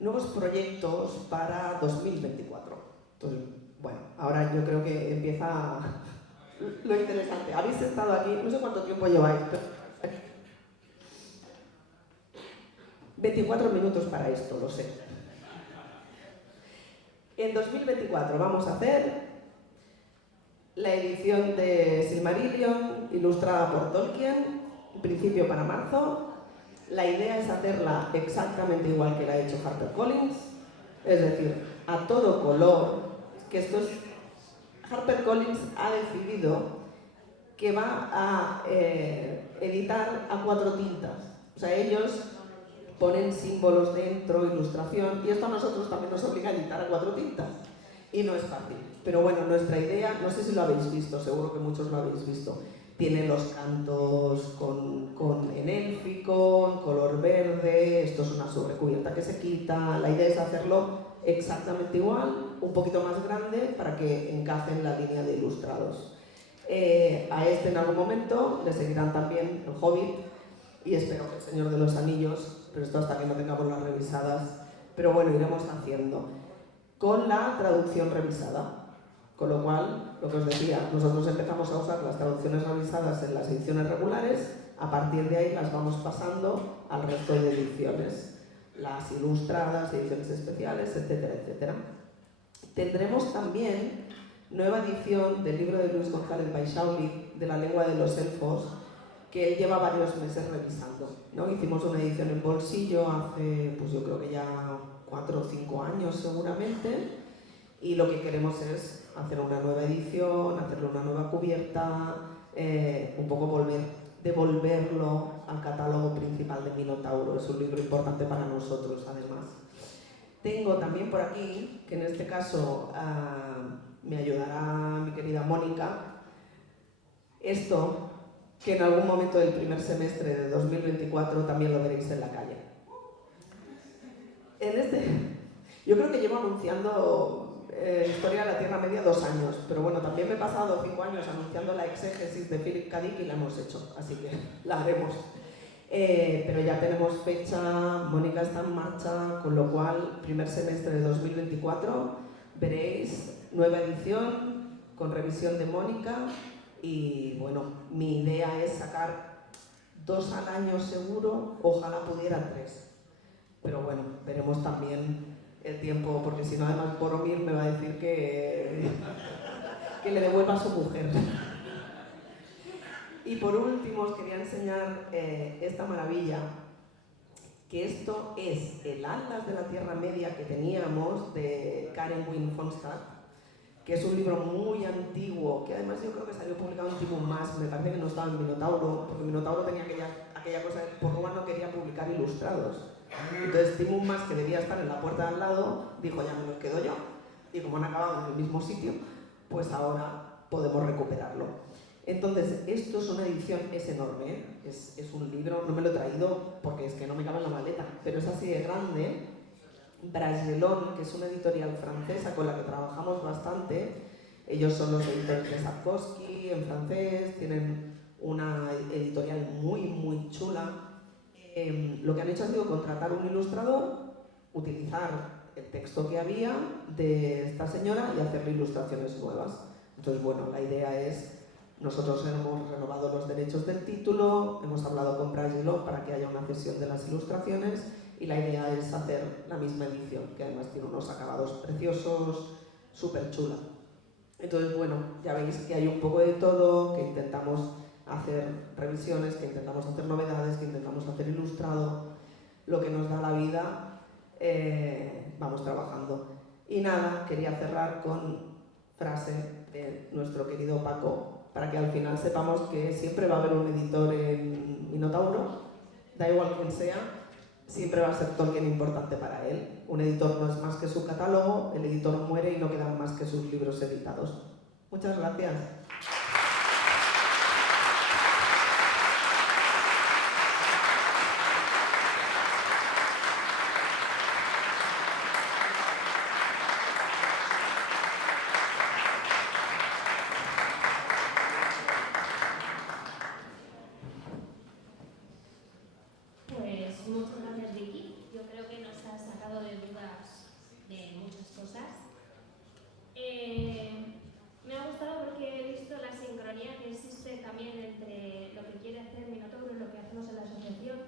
nuevos proyectos para 2024. Entonces, bueno, ahora yo creo que empieza lo interesante. Habéis estado aquí, no sé cuánto tiempo lleváis, pero 24 minutos para esto, lo sé. En 2024 vamos a hacer la edición de Silmarillion ilustrada por Tolkien, en principio para marzo. La idea es hacerla exactamente igual que la ha hecho HarperCollins, es decir, a todo color, que esto es... HarperCollins ha decidido que va a editar a 4 tintas. O sea, ellos ponen símbolos dentro, ilustración, y esto a nosotros también nos obliga a editar a 4 tintas. Y no es fácil. Pero bueno, nuestra idea, no sé si lo habéis visto, seguro que muchos lo habéis visto, tiene los cantos en élfico, en color verde, esto es una sobrecubierta que se quita. La idea es hacerlo exactamente igual, un poquito más grande, para que encaje en la línea de ilustrados. A este en algún momento le seguirán también El Hobbit, y espero que El Señor de los Anillos, pero esto hasta que no tengamos las revisadas. Pero bueno, iremos haciendo con la traducción revisada. Con lo cual, lo que os decía, nosotros empezamos a usar las traducciones revisadas en las ediciones regulares, a partir de ahí las vamos pasando al resto de ediciones, las ilustradas, ediciones especiales, etcétera, etcétera. Tendremos también nueva edición del libro de Luis González Baixauli, de la lengua de los elfos, que él lleva varios meses revisando, ¿no? Hicimos una edición en bolsillo hace, pues yo creo que ya 4 o 5 años seguramente, y lo que queremos es hacer una nueva edición, hacerle una nueva cubierta, un poco devolverlo al catálogo principal de Minotauro. Es un libro importante para nosotros, además. Tengo también por aquí, que en este caso me ayudará mi querida Mónica, esto que en algún momento del primer semestre de 2024 también lo veréis en la calle. Yo creo que llevo anunciando Historia de la Tierra Media 2 años, pero bueno, también me he pasado 5 años anunciando la exégesis de Philip K. Dick y la hemos hecho, así que la haremos. Pero ya tenemos fecha, Mónica está en marcha, con lo cual, primer semestre de 2024, veréis nueva edición con revisión de Mónica y bueno, mi idea es sacar 2 al año seguro, ojalá pudiera 3. Pero bueno, veremos también el tiempo, porque si no, además Boromir me va a decir que le devuelva a su mujer. Y por último os quería enseñar esta maravilla, que esto es el Atlas de la Tierra Media que teníamos de Karen Wynne Fonstad, que es un libro muy antiguo, que además yo creo que salió publicado en Timon Más, me parece que no estaba en Minotauro, porque Minotauro tenía aquella cosa de que Porrúa no quería publicar ilustrados. Entonces Timon Más, que debía estar en la puerta de al lado, dijo ya me los quedo yo, y como han acabado en el mismo sitio, pues ahora podemos recuperarlo. Entonces, esto es una edición, es enorme, ¿eh? Es un libro, no me lo he traído porque es que no me cabe en la maleta, pero es así de grande. Bragelonne, que es una editorial francesa con la que trabajamos bastante, ellos son los editores de Sapkowski en francés, tienen una editorial muy muy chula. Lo que han hecho ha sido contratar un ilustrador, utilizar el texto que había de esta señora y hacerle ilustraciones nuevas. Entonces, bueno, la idea es, nosotros hemos renovado los derechos del título, hemos hablado con Bragelonne para que haya una cesión de las ilustraciones y la idea es hacer la misma edición, que además tiene unos acabados preciosos, súper chula. Entonces, bueno, ya veis que hay un poco de todo, que intentamos hacer revisiones, que intentamos hacer novedades, que intentamos hacer ilustrado, lo que nos da la vida, vamos trabajando. Y nada, quería cerrar con frase de nuestro querido Paco, para que al final sepamos que siempre va a haber un editor en Minotauro, da igual quién sea, siempre va a ser Tolkien importante para él. Un editor no es más que su catálogo, el editor muere y no quedan más que sus libros editados. Muchas gracias. Pues muchas gracias, Vicky. Yo creo que nos has sacado de dudas de muchas cosas. Me ha gustado porque he visto la sincronía que existe también entre lo que quiere hacer Minotauro y lo que hacemos en la asociación,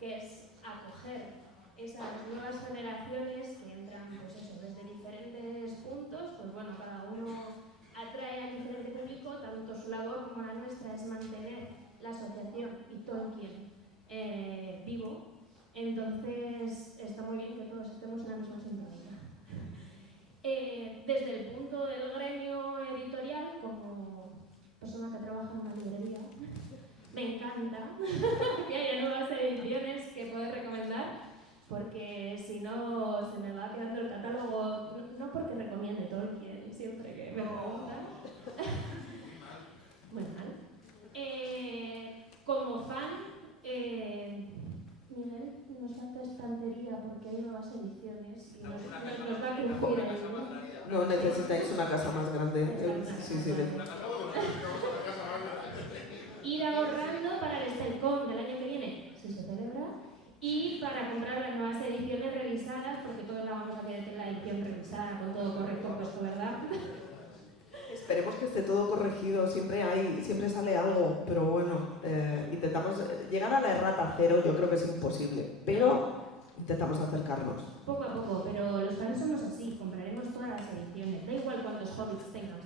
que es acoger esas nuevas generaciones que entran, pues eso, desde diferentes puntos. Pues bueno, cada uno atrae a diferente público, tanto su labor como la nuestra es mantener la asociación y Tolkien vivo. Entonces está muy bien que todos estemos en la misma sintonía. Desde el punto del gremio editorial, como persona que trabaja en una librería, me encanta que haya nuevas ediciones que puedo recomendar, porque si no se me va quedando el catálogo, no porque recomiende Tolkien siempre que me preguntan. Muy mal. Como fan, Miguel nos hace estantería porque hay nuevas ediciones y nos va a crujir ahí. No necesitáis una casa más grande. Sí. Ir ahorrando para el StelCon del año que viene, si se celebra, y para comprar las nuevas ediciones revisadas, porque todos la vamos a querer la edición revisada con todo correcto, puesto, ¿verdad? Esperemos que esté todo corregido, siempre sale algo, pero bueno, intentamos llegar a la errata cero, yo creo que es imposible, pero intentamos acercarnos. Poco a poco, pero los planes somos así, compraremos todas las ediciones, da igual cuántos hobbits tengan.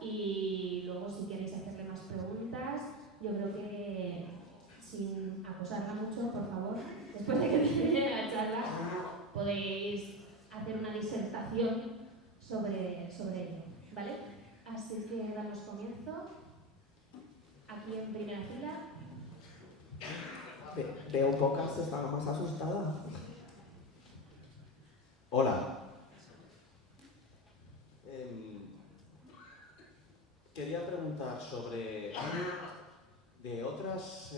y luego si queréis hacerle más preguntas, yo creo que sin acosarla mucho, por favor, después de que termine la charla, podéis hacer una disertación sobre ello, ¿vale? Así que damos comienzo. Aquí en primera fila. Veo pocas, estaba más asustada. Hola. Quería preguntar sobre de otras,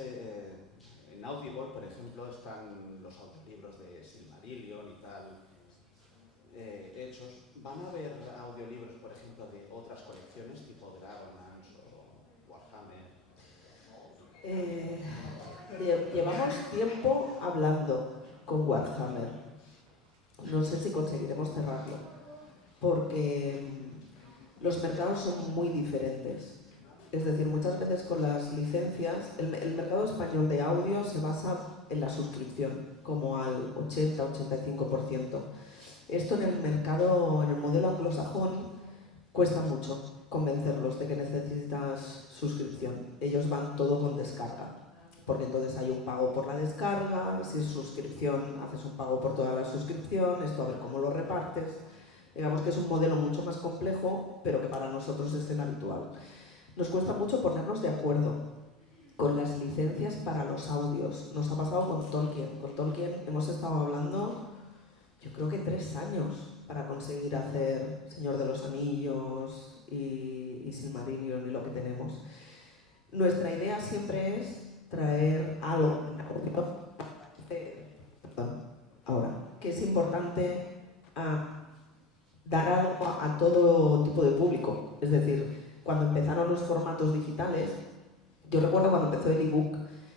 en Audible, por ejemplo, están los audiolibros de Silmarillion y tal, hechos. ¿Van a haber audiolibros, por ejemplo, de otras colecciones, tipo Dragonlance o Warhammer? Llevamos tiempo hablando con Warhammer. No sé si conseguiremos cerrarlo, porque los mercados son muy diferentes. Es decir, muchas veces con las licencias, el mercado español de audio se basa en la suscripción, como al 80-85%. Esto en el mercado, en el modelo anglosajón, cuesta mucho convencerlos de que necesitas suscripción. Ellos van todo con descarga, porque entonces hay un pago por la descarga, si es suscripción, haces un pago por toda la suscripción, esto a ver cómo lo repartes. Digamos que es un modelo mucho más complejo, pero que para nosotros es el habitual. Nos cuesta mucho ponernos de acuerdo con las licencias para los audios. Nos ha pasado con Tolkien. Con Tolkien hemos estado hablando, yo creo que 3 años para conseguir hacer Señor de los Anillos y Silmarillion y lo que tenemos. Nuestra idea siempre es traer algo que es importante dar algo a todo tipo de público. Es decir, cuando empezaron los formatos digitales, yo recuerdo cuando empezó el ebook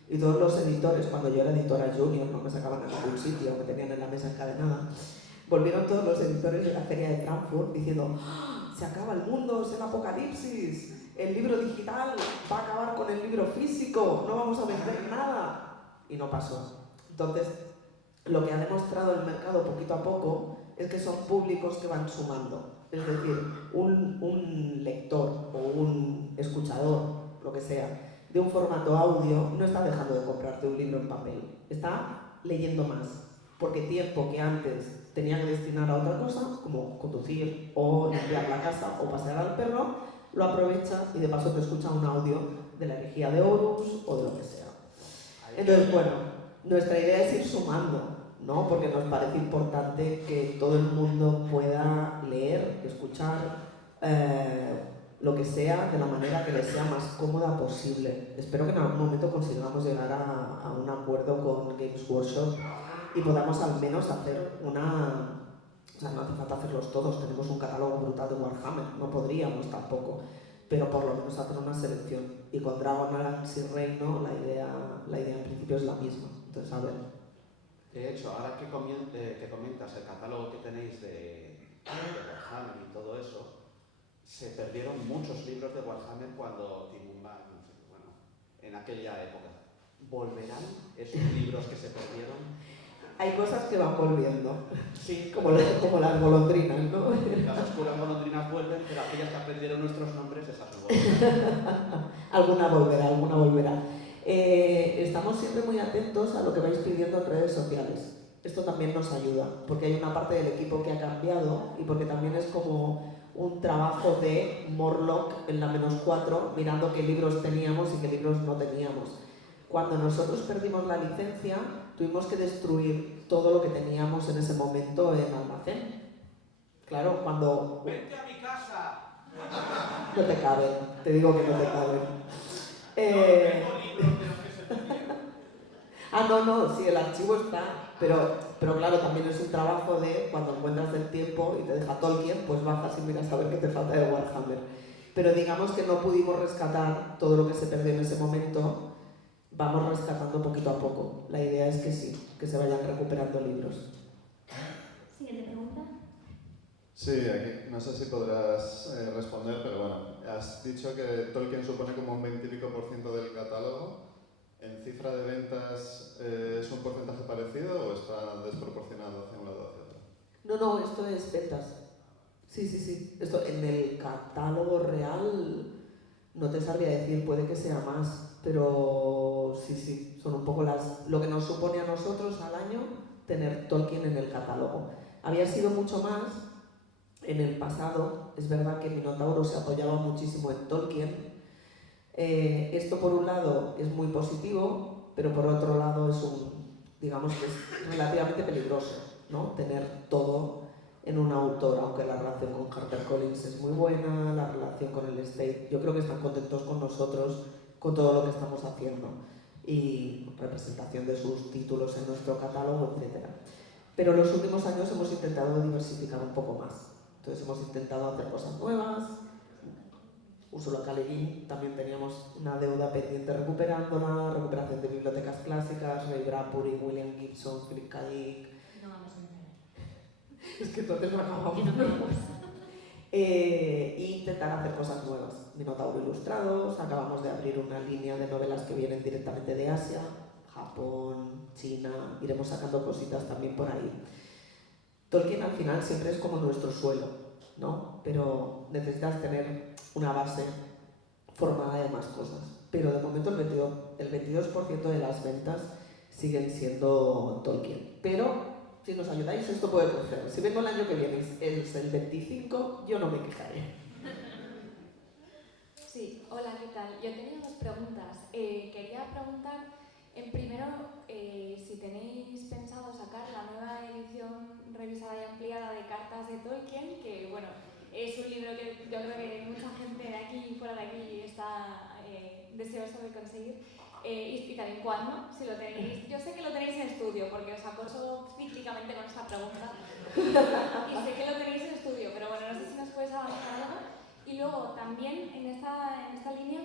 y todos los editores, cuando yo era editora junior, no me sacaban a ningún sitio, me tenían en la mesa encadenada, volvieron todos los editores de la feria de Frankfurt diciendo: ¡Ah, se acaba el mundo, es el apocalipsis, el libro digital va a acabar con el libro físico, no vamos a vender nada. Y no pasó. Entonces, lo que ha demostrado el mercado poquito a poco es que son públicos que van sumando. Es decir, un lector o un escuchador, lo que sea, de un formato audio no está dejando de comprarte un libro en papel, está leyendo más, porque tiempo que antes tenía que destinar a otra cosa, como conducir o limpiar la casa o pasear al perro, lo aprovecha y de paso te escucha un audio de la herejía de Horus o de lo que sea. Entonces, bueno, nuestra idea es ir sumando, ¿no? Porque nos parece importante que todo el mundo pueda leer, escuchar lo que sea de la manera que les sea más cómoda posible. Espero que en algún momento consigamos llegar a un acuerdo con Games Workshop y podamos al menos hacer una... O sea, no hace falta hacerlos todos, tenemos un catálogo brutal de Warhammer, no podríamos tampoco, pero por lo menos hacer una selección. Y con Dragonlance y Reino la idea en principio es la misma. Entonces, a ver. De hecho, ahora que comentas el catálogo que tenéis de Warhammer y todo eso, se perdieron muchos libros de Warhammer cuando Tim Burton, bueno, en aquella época. ¿Volverán esos libros que se perdieron? Hay cosas que van volviendo, sí, como las golondrinas, ¿no? Las oscuras golondrinas vuelven, pero aquellas que aprendieron nuestros nombres, esas no vuelven. Alguna volverá. Estamos siempre muy atentos a lo que vais pidiendo en redes sociales. Esto también nos ayuda, porque hay una parte del equipo que ha cambiado y porque también es como un trabajo de Morlock en la -4, mirando qué libros teníamos y qué libros no teníamos. Cuando nosotros perdimos la licencia, tuvimos que destruir todo lo que teníamos en ese momento en almacén. Claro, cuando... ¡Vente a mi casa! No te caben, te digo que no te caben. No tengo libros de los que se perdieron. No, sí, el archivo está, pero claro, también es un trabajo de cuando encuentras el tiempo y te deja Tolkien, pues bajas y miras a ver qué te falta de Warhammer. Pero digamos que no pudimos rescatar todo lo que se perdió en ese momento, vamos rescatando poquito a poco. La idea es que sí, que se vayan recuperando libros. Siguiente pregunta. Sí, aquí no sé si podrás responder, pero bueno, has dicho que Tolkien supone como un 20 y pico % del catálogo. ¿En cifra de ventas es un porcentaje parecido o está desproporcionado hacia un lado o hacia otro? No, esto es ventas. Sí, sí, sí. Esto en el catálogo real no te sabría decir, puede que sea más, pero sí, sí, son un poco lo que nos supone a nosotros al año tener Tolkien en el catálogo. Había sido mucho más en el pasado, es verdad que Minotauro se apoyaba muchísimo en Tolkien. Esto por un lado es muy positivo, pero por otro lado digamos que es relativamente peligroso, ¿no? Tener todo en un autor, aunque la relación con HarperCollins es muy buena, la relación con el estate, yo creo que están contentos con nosotros, con todo lo que estamos haciendo y representación de sus títulos en nuestro catálogo, etc. Pero en los últimos años hemos intentado diversificar un poco más. Entonces hemos intentado hacer cosas nuevas. Ursula K. Le Guin, también teníamos una deuda pendiente recuperándola, recuperación de bibliotecas clásicas, Ray Bradbury, William Gibson, Philip K. Dick. No vamos a entrar. Es que entonces no acabamos. Que no acabamos. E intentar hacer cosas nuevas. Minotauro Ilustrados, acabamos de abrir una línea de novelas que vienen directamente de Asia, Japón, China, iremos sacando cositas también por ahí. Tolkien al final siempre es como nuestro suelo, ¿no? Pero necesitas tener una base formada de más cosas. Pero de momento el 22% de las ventas siguen siendo Tolkien. Pero si nos ayudáis, esto puede crecer. Si vengo el año que viene es el 25, yo no me quejaré. Sí, hola, ¿qué tal? Yo tenía dos preguntas. Quería preguntar, primero, si tenéis pensado sacar la nueva edición revisada y ampliada de Cartas de Tolkien, que, bueno, es un libro que yo creo que mucha gente de aquí y fuera de aquí está deseosa de conseguir. Y también cuándo, si lo tenéis. Yo sé que lo tenéis en estudio, porque os acoso cíclicamente con esta pregunta. Y sé que lo tenéis en estudio, pero bueno, no sé si nos puedes avanzar algo. Y luego, también en esta línea,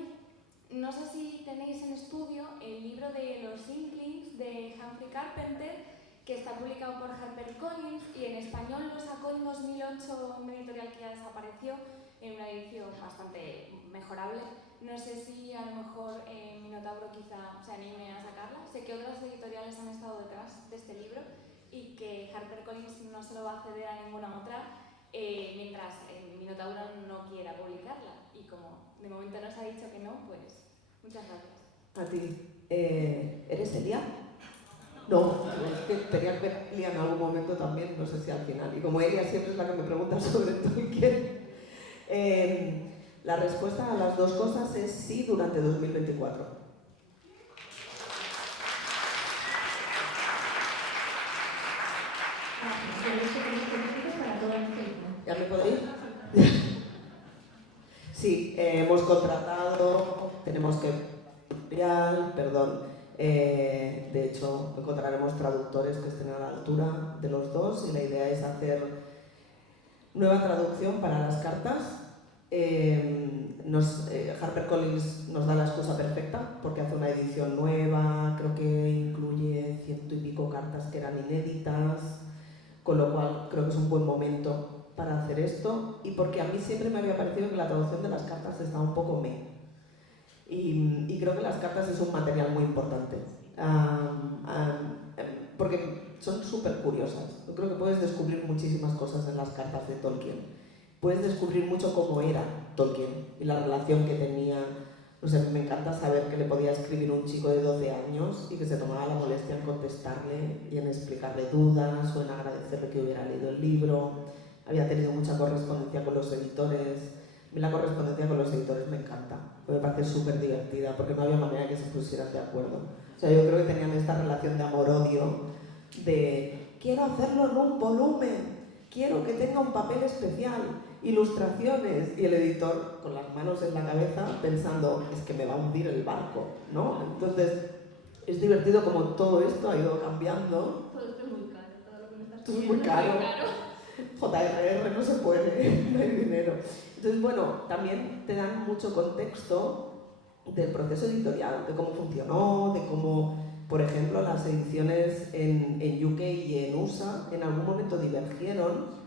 no sé si tenéis en estudio el libro de Los Inklings de Humphrey Carpenter, que está publicado por HarperCollins y en español lo sacó en 2008 una editorial que ya desapareció, en una edición bastante mejorable. No sé si a lo mejor Minotauro quizá se anime a sacarla. Sé que otras editoriales han estado detrás de este libro y que HarperCollins no se lo va a ceder a ninguna otra, mientras Minotauro no quiera publicarla. Y como de momento nos ha dicho que no, pues muchas gracias. A ti. ¿Eres Elia? No, es que tenía que ver Elia en algún momento también, no sé si al final. Y como Elia siempre es la que me pregunta sobre Tolkien, la respuesta a las dos cosas es sí durante 2024. ¿Ya me podéis? Sí, hemos contratado, tenemos que... de hecho, encontraremos traductores que estén a la altura de los dos y la idea es hacer nueva traducción para las cartas. HarperCollins nos da la excusa perfecta porque hace una edición nueva, creo que incluye 100 y pico cartas que eran inéditas, con lo cual creo que es un buen momento para hacer esto y porque a mí siempre me había parecido que la traducción de las cartas estaba un poco y creo que las cartas es un material muy importante porque son súper curiosas. Yo creo que puedes descubrir muchísimas cosas en las cartas de Tolkien. Puedes descubrir mucho cómo era Tolkien y la relación que tenía. No sé, me encanta saber que le podía escribir un chico de 12 años y que se tomaba la molestia en contestarle y en explicarle dudas o en agradecerle que hubiera leído el libro. Había tenido mucha correspondencia con los editores. A mí la correspondencia con los editores me encanta, me parece súper divertida porque no había manera que se pusieran de acuerdo. O sea, yo creo que tenían esta relación de amor-odio, de quiero hacerlo en un volumen, quiero que tenga un papel especial, ilustraciones, y el editor con las manos en la cabeza pensando, es que me va a hundir el barco, ¿no? Entonces, es divertido como todo esto ha ido cambiando. Todo esto es muy caro, todo lo que me estás Esto es muy caro. JRR no se puede, no hay dinero. Entonces, bueno, también te dan mucho contexto del proceso editorial, de cómo funcionó, de cómo, por ejemplo, las ediciones en UK y en USA en algún momento divergieron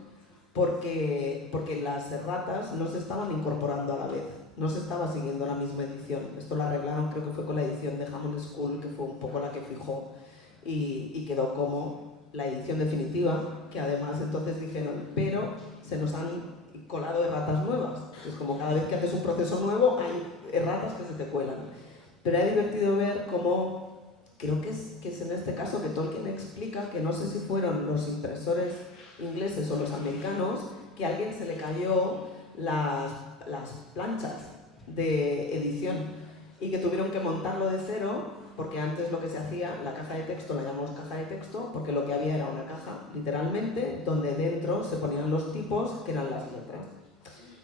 porque las erratas no se estaban incorporando a la vez, no se estaba siguiendo la misma edición. Esto lo arreglaron, creo que fue con la edición de Hammond School, que fue un poco la que fijó y quedó como la edición definitiva, que además entonces dijeron, pero se nos han colado erratas nuevas. Es como cada vez que haces un proceso nuevo hay erratas que se te cuelan. Pero era divertido ver cómo, creo que es en este caso que Tolkien explica que no sé si fueron los impresores ingleses o los americanos, que a alguien se le cayó las planchas de edición y que tuvieron que montarlo de cero, porque antes lo que se hacía, la caja de texto la llamamos caja de texto porque lo que había era una caja, literalmente, donde dentro se ponían los tipos que eran las letras.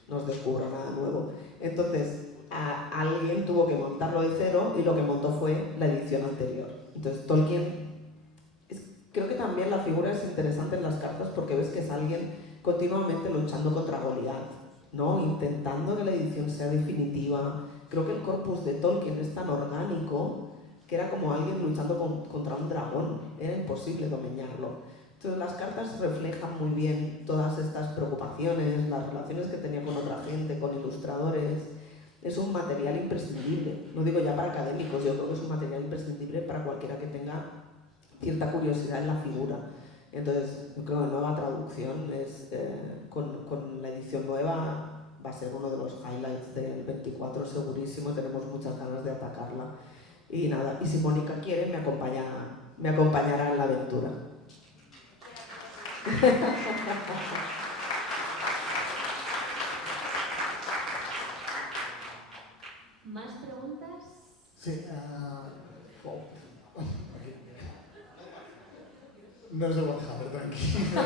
No os descubro nada nuevo. Entonces, alguien tuvo que montarlo de cero y lo que montó fue la edición anterior. Entonces, Tolkien, creo que también la figura es interesante en las cartas porque ves que es alguien continuamente luchando contra Goliat, ¿no? Intentando que la edición sea definitiva. Creo que el corpus de Tolkien es tan orgánico que era como alguien luchando contra un dragón, era imposible dominarlo. Entonces las cartas reflejan muy bien todas estas preocupaciones, las relaciones que tenía con otra gente, con ilustradores. Es un material imprescindible, no digo ya para académicos, yo creo que es un material imprescindible para cualquiera que tenga cierta curiosidad en la figura. Entonces, yo creo que la nueva traducción es, con la edición nueva va a ser uno de los highlights del 24 segurísimo, tenemos muchas ganas de atacarla. Y nada, y si Mónica quiere me acompañará en la aventura. ¿Más preguntas? Sí, no es de Warhammer, tranquilo.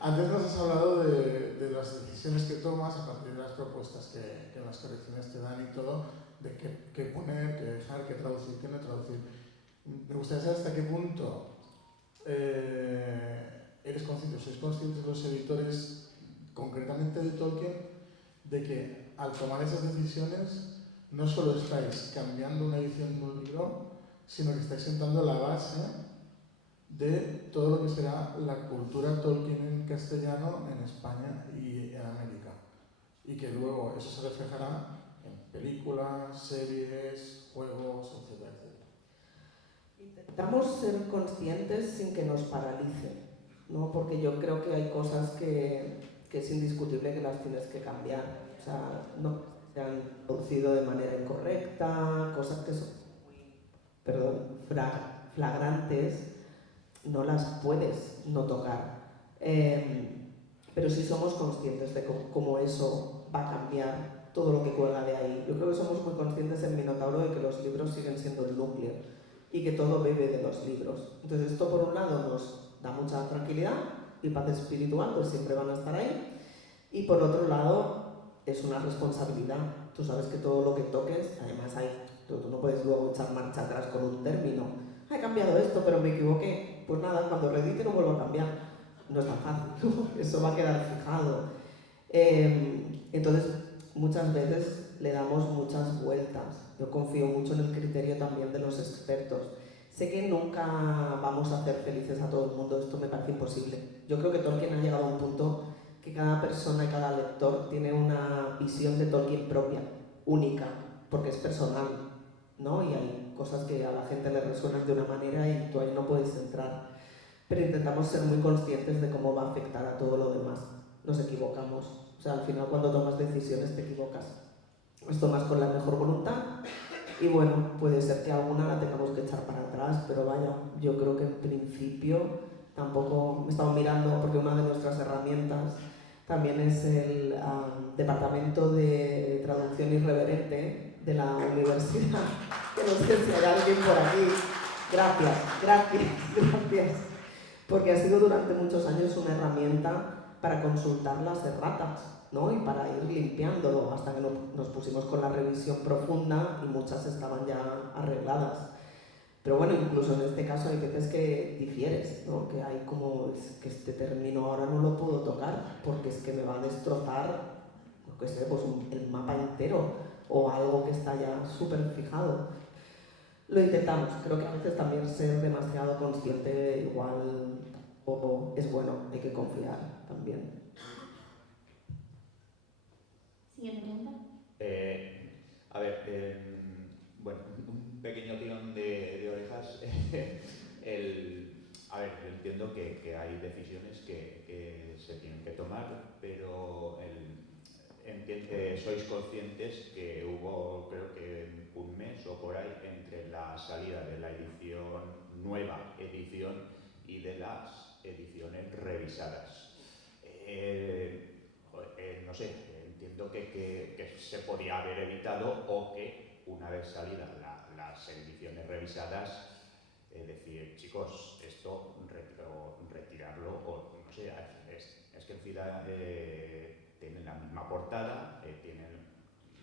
Antes nos has hablado de las decisiones que tomas a partir de las propuestas que las correcciones te dan y todo, de qué poner, qué dejar, qué traducir, qué no traducir. Me gustaría saber hasta qué punto sois conscientes los editores, concretamente de Tolkien, de que al tomar esas decisiones no solo estáis cambiando una edición de un libro, sino que estáis sentando la base de todo lo que será la cultura Tolkien en castellano en España y en América. Y que luego eso se reflejará en películas, series, juegos, etcétera, etcétera. Intentamos ser conscientes sin que nos paralice, ¿no? Porque yo creo que hay cosas que es indiscutible que las tienes que cambiar. O sea, no se han producido de manera incorrecta, cosas que son muy, flagrantes, no las puedes no tocar. Pero sí somos conscientes de cómo eso va a cambiar todo lo que cuelga de ahí. Yo creo que somos muy conscientes en Minotauro de que los libros siguen siendo el núcleo y que todo bebe de los libros. Entonces esto por un lado nos da mucha tranquilidad y paz espiritual, pues siempre van a estar ahí. Y por otro lado es una responsabilidad. Tú sabes que todo lo que toques, además tú no puedes luego echar marcha atrás con un término. He cambiado esto, pero me equivoqué. Pues nada, cuando reedite no vuelvo a cambiar. No es tan fácil, eso va a quedar fijado. Entonces, muchas veces le damos muchas vueltas. Yo confío mucho en el criterio también de los expertos. Sé que nunca vamos a hacer felices a todo el mundo, esto me parece imposible. Yo creo que Tolkien ha llegado a un punto que cada persona y cada lector tiene una visión de Tolkien propia, única, porque es personal, ¿no? Y hay cosas que a la gente le resuenan de una manera y tú ahí no puedes entrar. Pero intentamos ser muy conscientes de cómo va a afectar a todo lo demás. Nos equivocamos. O sea, al final cuando tomas decisiones te equivocas. Las tomas con la mejor voluntad y bueno, puede ser que alguna la tengamos que echar para atrás, pero vaya, yo creo que en principio tampoco me estaba mirando porque una de nuestras herramientas también es el Departamento de Traducción Irreverente de la universidad, que no sé si hay alguien por aquí. Gracias. Porque ha sido durante muchos años una herramienta para consultar las erratas, ¿no? Y para ir limpiándolo hasta que nos pusimos con la revisión profunda y muchas estaban ya arregladas. Pero bueno, incluso en este caso hay veces que difieres, ¿no? Que hay como, es que este término ahora no lo puedo tocar porque es que me va a destrozar, no sé, pues el mapa entero o algo que está ya súper fijado. Lo intentamos, creo que a veces también ser demasiado consciente igual o es bueno, hay que confiar también. Siguiente pregunta. A ver, bueno, un pequeño tirón de orejas. A ver, yo entiendo que hay decisiones que se tienen que tomar, pero sois conscientes que hubo, creo que un mes o por ahí, entre la salida de la nueva edición y de las ediciones revisadas. No sé, entiendo que se podía haber evitado, o que una vez salidas las ediciones revisadas, decir, chicos, esto retirarlo, o no sé, es que en FIDA tienen la misma portada,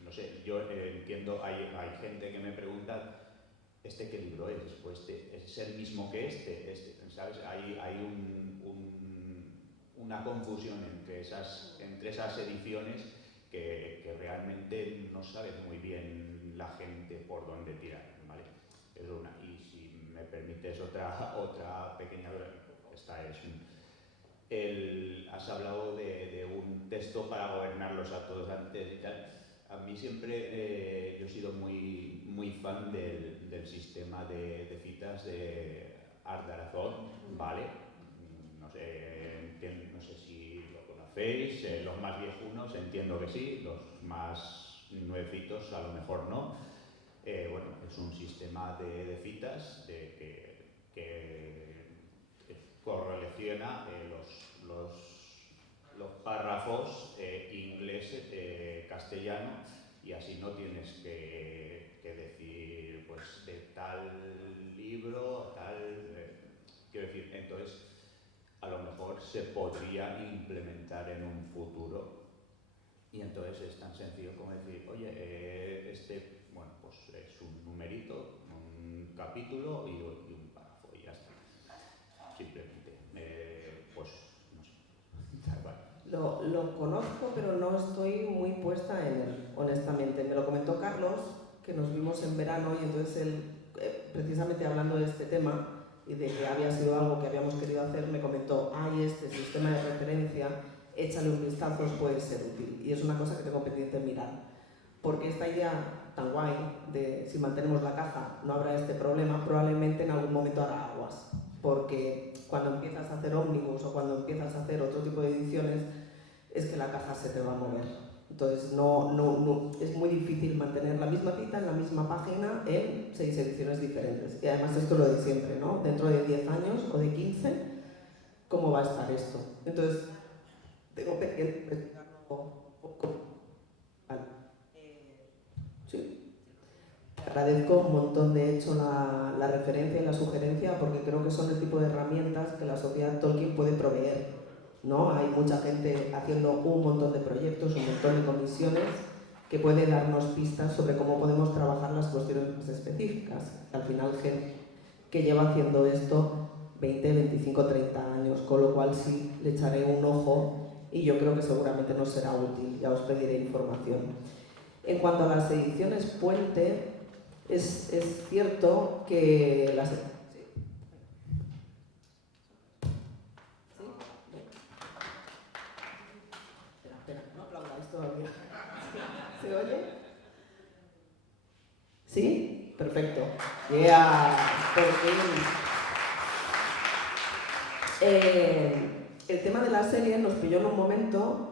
no sé, yo entiendo, hay gente que me pregunta, ¿este qué libro es? Pues es el mismo que este, ¿sabes? Hay una confusión entre esas ediciones que realmente no sabe muy bien la gente por dónde tirar, ¿vale? Es una. Y si me permites otra pequeña... Esta es has hablado de un texto para gobernarlos a todos antes y tal. A mí siempre yo he sido muy fan del sistema de citas de Ardarazón, ¿vale? No sé si lo conocéis, los más viejunos entiendo que sí, los más nuevecitos a lo mejor no. Bueno, es un sistema de citas que correlaciona los párrafos inglés, castellano, y así no tienes que decir, pues, de tal libro, tal... quiero decir, entonces, a lo mejor se podría implementar en un futuro, y entonces es tan sencillo como decir, oye, bueno, pues es un numerito, un capítulo y un párrafo, y ya está. Simplemente, pues, no sé. Vale. Lo conozco, pero no estoy muy puesta en él, honestamente. Me lo comentó Carlos, que nos vimos en verano, y entonces él, precisamente hablando de este tema y de que había sido algo que habíamos querido hacer, me comentó, hay este sistema de referencia, échale un vistazo, os puede ser útil. Y es una cosa que tengo pendiente de mirar. Porque esta idea tan guay de si mantenemos la caja no habrá este problema, probablemente en algún momento hará aguas. Porque cuando empiezas a hacer ómnibus o cuando empiezas a hacer otro tipo de ediciones, es que la caja se te va a mover. Entonces no, es muy difícil mantener la misma cita en la misma página en 6 ediciones diferentes. Y además esto es lo de siempre, ¿no? Dentro de 10 años o de 15, ¿cómo va a estar esto? Entonces, tengo pendiente investigarlo un poco. Vale. Sí. Agradezco un montón, de hecho, la referencia y la sugerencia, porque creo que son el tipo de herramientas que la sociedad Tolkien puede proveer, ¿no? Hay mucha gente haciendo un montón de proyectos, un montón de comisiones, que puede darnos pistas sobre cómo podemos trabajar las cuestiones más específicas. Al final, gente que lleva haciendo esto 20, 25, 30 años, con lo cual sí le echaré un ojo y yo creo que seguramente nos será útil, ya os pediré información. En cuanto a las ediciones puente, es cierto que las... ¿Sí? Espera, no aplaudáis todavía. ¿Se oye? ¿Sí? Perfecto. Yeah, por fin. El tema de la serie nos pilló en un momento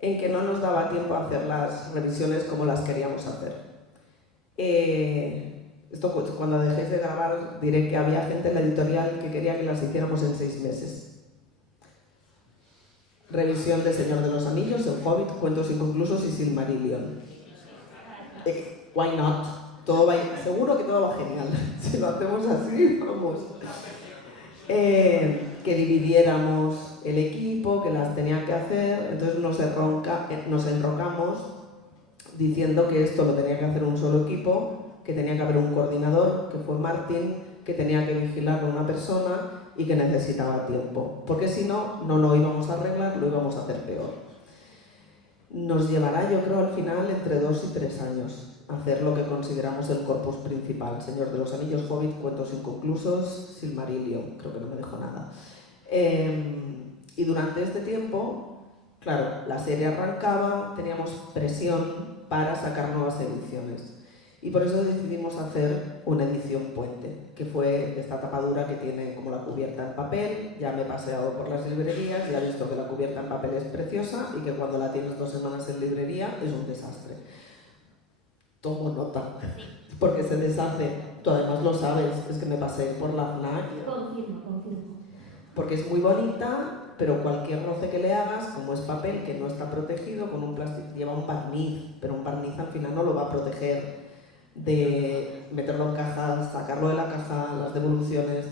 en que no nos daba tiempo a hacer las revisiones como las queríamos hacer. Esto, cuando dejéis de grabar, diré que había gente en la editorial que quería que las hiciéramos en 6 meses. Revisión de Señor de los Anillos, El Hobbit, Cuentos Inconclusos y Silmarillion. Why not? Todo va seguro que todo va genial. Si lo hacemos así, vamos. Que dividiéramos el equipo, que las tenía que hacer, entonces nos enrocamos diciendo que esto lo tenía que hacer un solo equipo, que tenía que haber un coordinador, que fue Martín, que tenía que vigilar a una persona y que necesitaba tiempo, porque si no, no lo íbamos a arreglar, lo íbamos a hacer peor. Nos llevará, yo creo, al final entre 2 y 3 años hacer lo que consideramos el corpus principal: Señor de los Anillos, Hobbit, Cuentos Inconclusos, Silmarillion, creo que no me dejo nada. Y durante este tiempo, claro, la serie arrancaba, teníamos presión para sacar nuevas ediciones. Y por eso decidimos hacer una edición puente, que fue esta tapadura que tiene como la cubierta en papel. Ya me he paseado por las librerías y he visto que la cubierta en papel es preciosa y que cuando la tienes 2 semanas en librería es un desastre. Tomo nota, porque se deshace. Tú además lo sabes, es que me pasé por la FNAC. Confirmo. Porque es muy bonita, pero cualquier roce que le hagas, como es papel que no está protegido, con un plástico, lleva un barniz, pero un barniz al final no lo va a proteger de meterlo en caja, sacarlo de la caja, las devoluciones.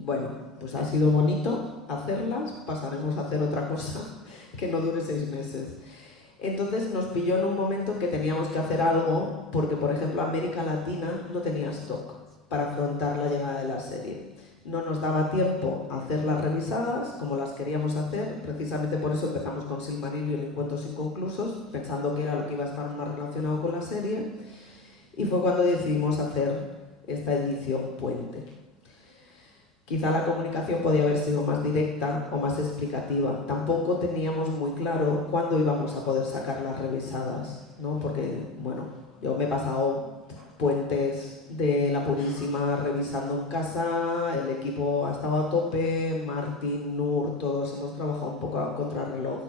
Bueno, pues ha sido bonito hacerlas, pasaremos a hacer otra cosa que no dure 6 meses. Entonces nos pilló en un momento que teníamos que hacer algo, porque por ejemplo América Latina no tenía stock para afrontar la llegada de la serie. No nos daba tiempo a hacer las revisadas como las queríamos hacer, precisamente por eso empezamos con Silmarillion y Cuentos Inconclusos, pensando que era lo que iba a estar más relacionado con la serie, y fue cuando decidimos hacer esta edición puente. Quizá la comunicación podía haber sido más directa o más explicativa. Tampoco teníamos muy claro cuándo íbamos a poder sacar las revisadas, ¿no? Porque, bueno, yo me he pasado puentes de la Purísima revisando en casa, el equipo ha estado a tope, Martín, Nur, todos hemos trabajado un poco a contrarreloj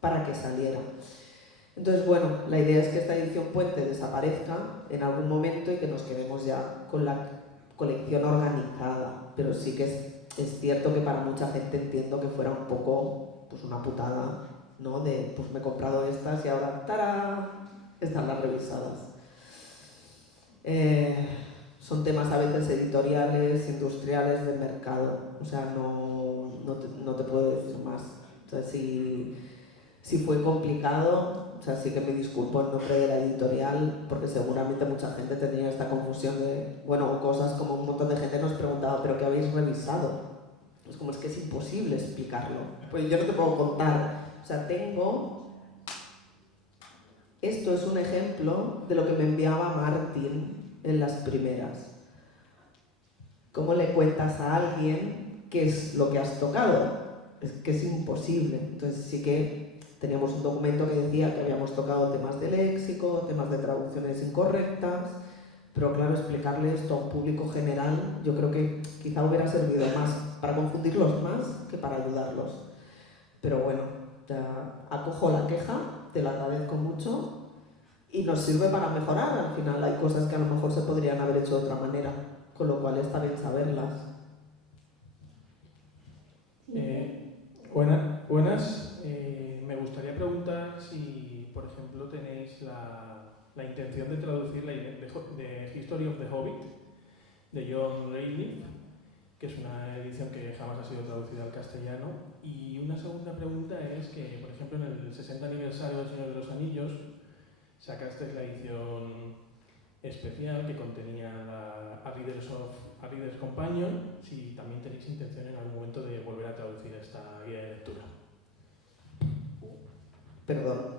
para que saliera. Entonces, bueno, la idea es que esta edición puente desaparezca en algún momento y que nos quedemos ya con la colección organizada, pero sí que es cierto que para mucha gente entiendo que fuera un poco pues una putada, ¿no? De pues me he comprado estas y ahora ¡tarán! Están las revisadas. Son temas a veces editoriales, industriales, del mercado, o sea, no te puedo decir más. Entonces, si fue complicado, o sea, sí que me disculpo en nombre de la editorial, porque seguramente mucha gente tenía esta confusión de, bueno, cosas como un montón de gente nos preguntaba, ¿pero qué habéis revisado? Pues como es que es imposible explicarlo. Pues yo no te puedo contar. O sea, esto es un ejemplo de lo que me enviaba Martín en las primeras. ¿Cómo le cuentas a alguien qué es lo que has tocado? Es que es imposible. Entonces sí que teníamos un documento que decía que habíamos tocado temas de léxico, temas de traducciones incorrectas, pero claro, explicarle esto a un público general yo creo que quizá hubiera servido más para confundirlos más que para ayudarlos. Pero bueno, ya acojo la queja, te la agradezco mucho y nos sirve para mejorar. Al final hay cosas que a lo mejor se podrían haber hecho de otra manera, con lo cual está bien saberlas. Buenas. Me gustaría preguntar si, por ejemplo, tenéis la intención de traducir de History of the Hobbit de John Rayleigh, que es una edición que jamás ha sido traducida al castellano. Y una segunda pregunta es que, por ejemplo, en el 60 aniversario del Señor de los Anillos sacasteis la edición especial que contenía a Reader's Companion, si también tenéis intención en algún momento de volver a traducir esta guía de lectura. Perdón.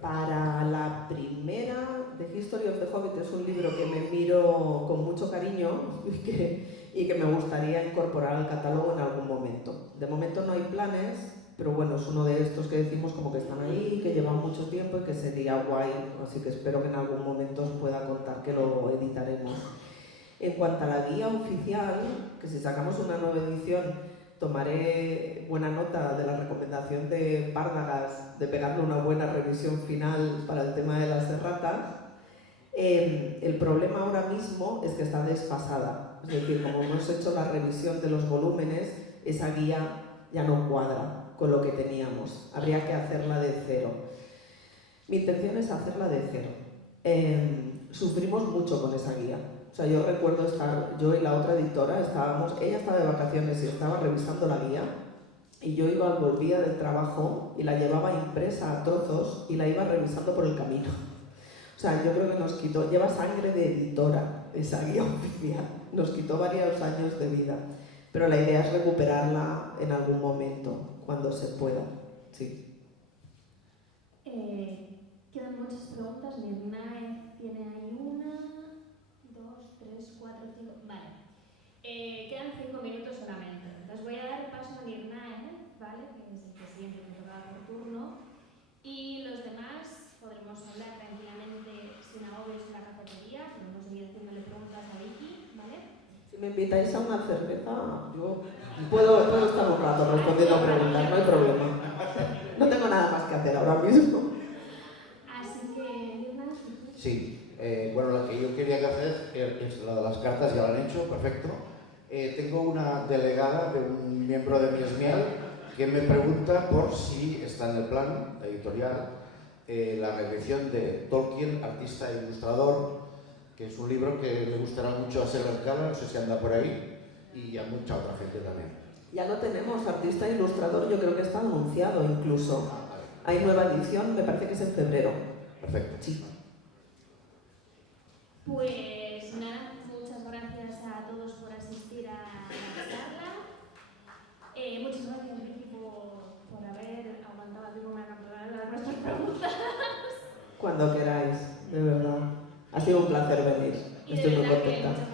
Para la primera, The History of the Hobbit es un libro que me miro con mucho cariño y que me gustaría incorporar al catálogo en algún momento. De momento no hay planes, pero bueno, es uno de estos que decimos como que están ahí, que llevan mucho tiempo y que sería guay, así que espero que en algún momento os pueda contar que lo editaremos. En cuanto a la guía oficial, que si sacamos una nueva edición tomaré buena nota de la recomendación de Párdagas de pegarle una buena revisión final para el tema de las erratas. El problema ahora mismo es que está desfasada, es decir, como hemos hecho la revisión de los volúmenes, esa guía ya no cuadra con lo que teníamos, habría que hacerla de cero. Mi intención es hacerla de cero. Sufrimos mucho con esa guía. O sea, yo recuerdo estar, yo y la otra editora, ella estaba de vacaciones y estaba revisando la guía, y yo volvía del trabajo y la llevaba impresa a trozos y la iba revisando por el camino. O sea, yo creo que nos quitó, lleva sangre de editora esa guía oficial, nos quitó varios años de vida, pero la idea es recuperarla en algún momento, cuando se pueda, sí. Quedan muchas preguntas, Mirnae tiene ahí 1, 2, 3, 4, 5, vale. Quedan 5 minutos solamente. Les voy a dar el paso a Mirnae, ¿vale? Que es el que siempre me toca por turno. Y los demás podremos hablar tranquilamente sin agobios en la Si me invitáis a una cerveza, yo puedo estar un rato respondiendo preguntas, no hay problema. No tengo nada más que hacer ahora mismo. Así que, Mirna. Sí, bueno, la que yo quería que hacer es la de las cartas, ya la han hecho, perfecto. Tengo una delegada de un miembro de mi SMIAL que me pregunta por si está en el plan editorial la reedición de Tolkien, artista e ilustrador, que es un libro que le gustará mucho a Selva Cala, no sé si anda por ahí, y a mucha otra gente también. Ya lo tenemos, artista e ilustrador, yo creo que está anunciado incluso. Hay nueva edición, me parece que es en febrero. Perfecto. Sí. Pues nada, muchas gracias a todos por asistir a la charla. Muchas gracias, Vicky, por haber aguantado aquí una temporada de nuestras preguntas. Cuando queráis, de verdad. Ha sido un placer venir. Y de Estoy muy verdad que contenta. muchas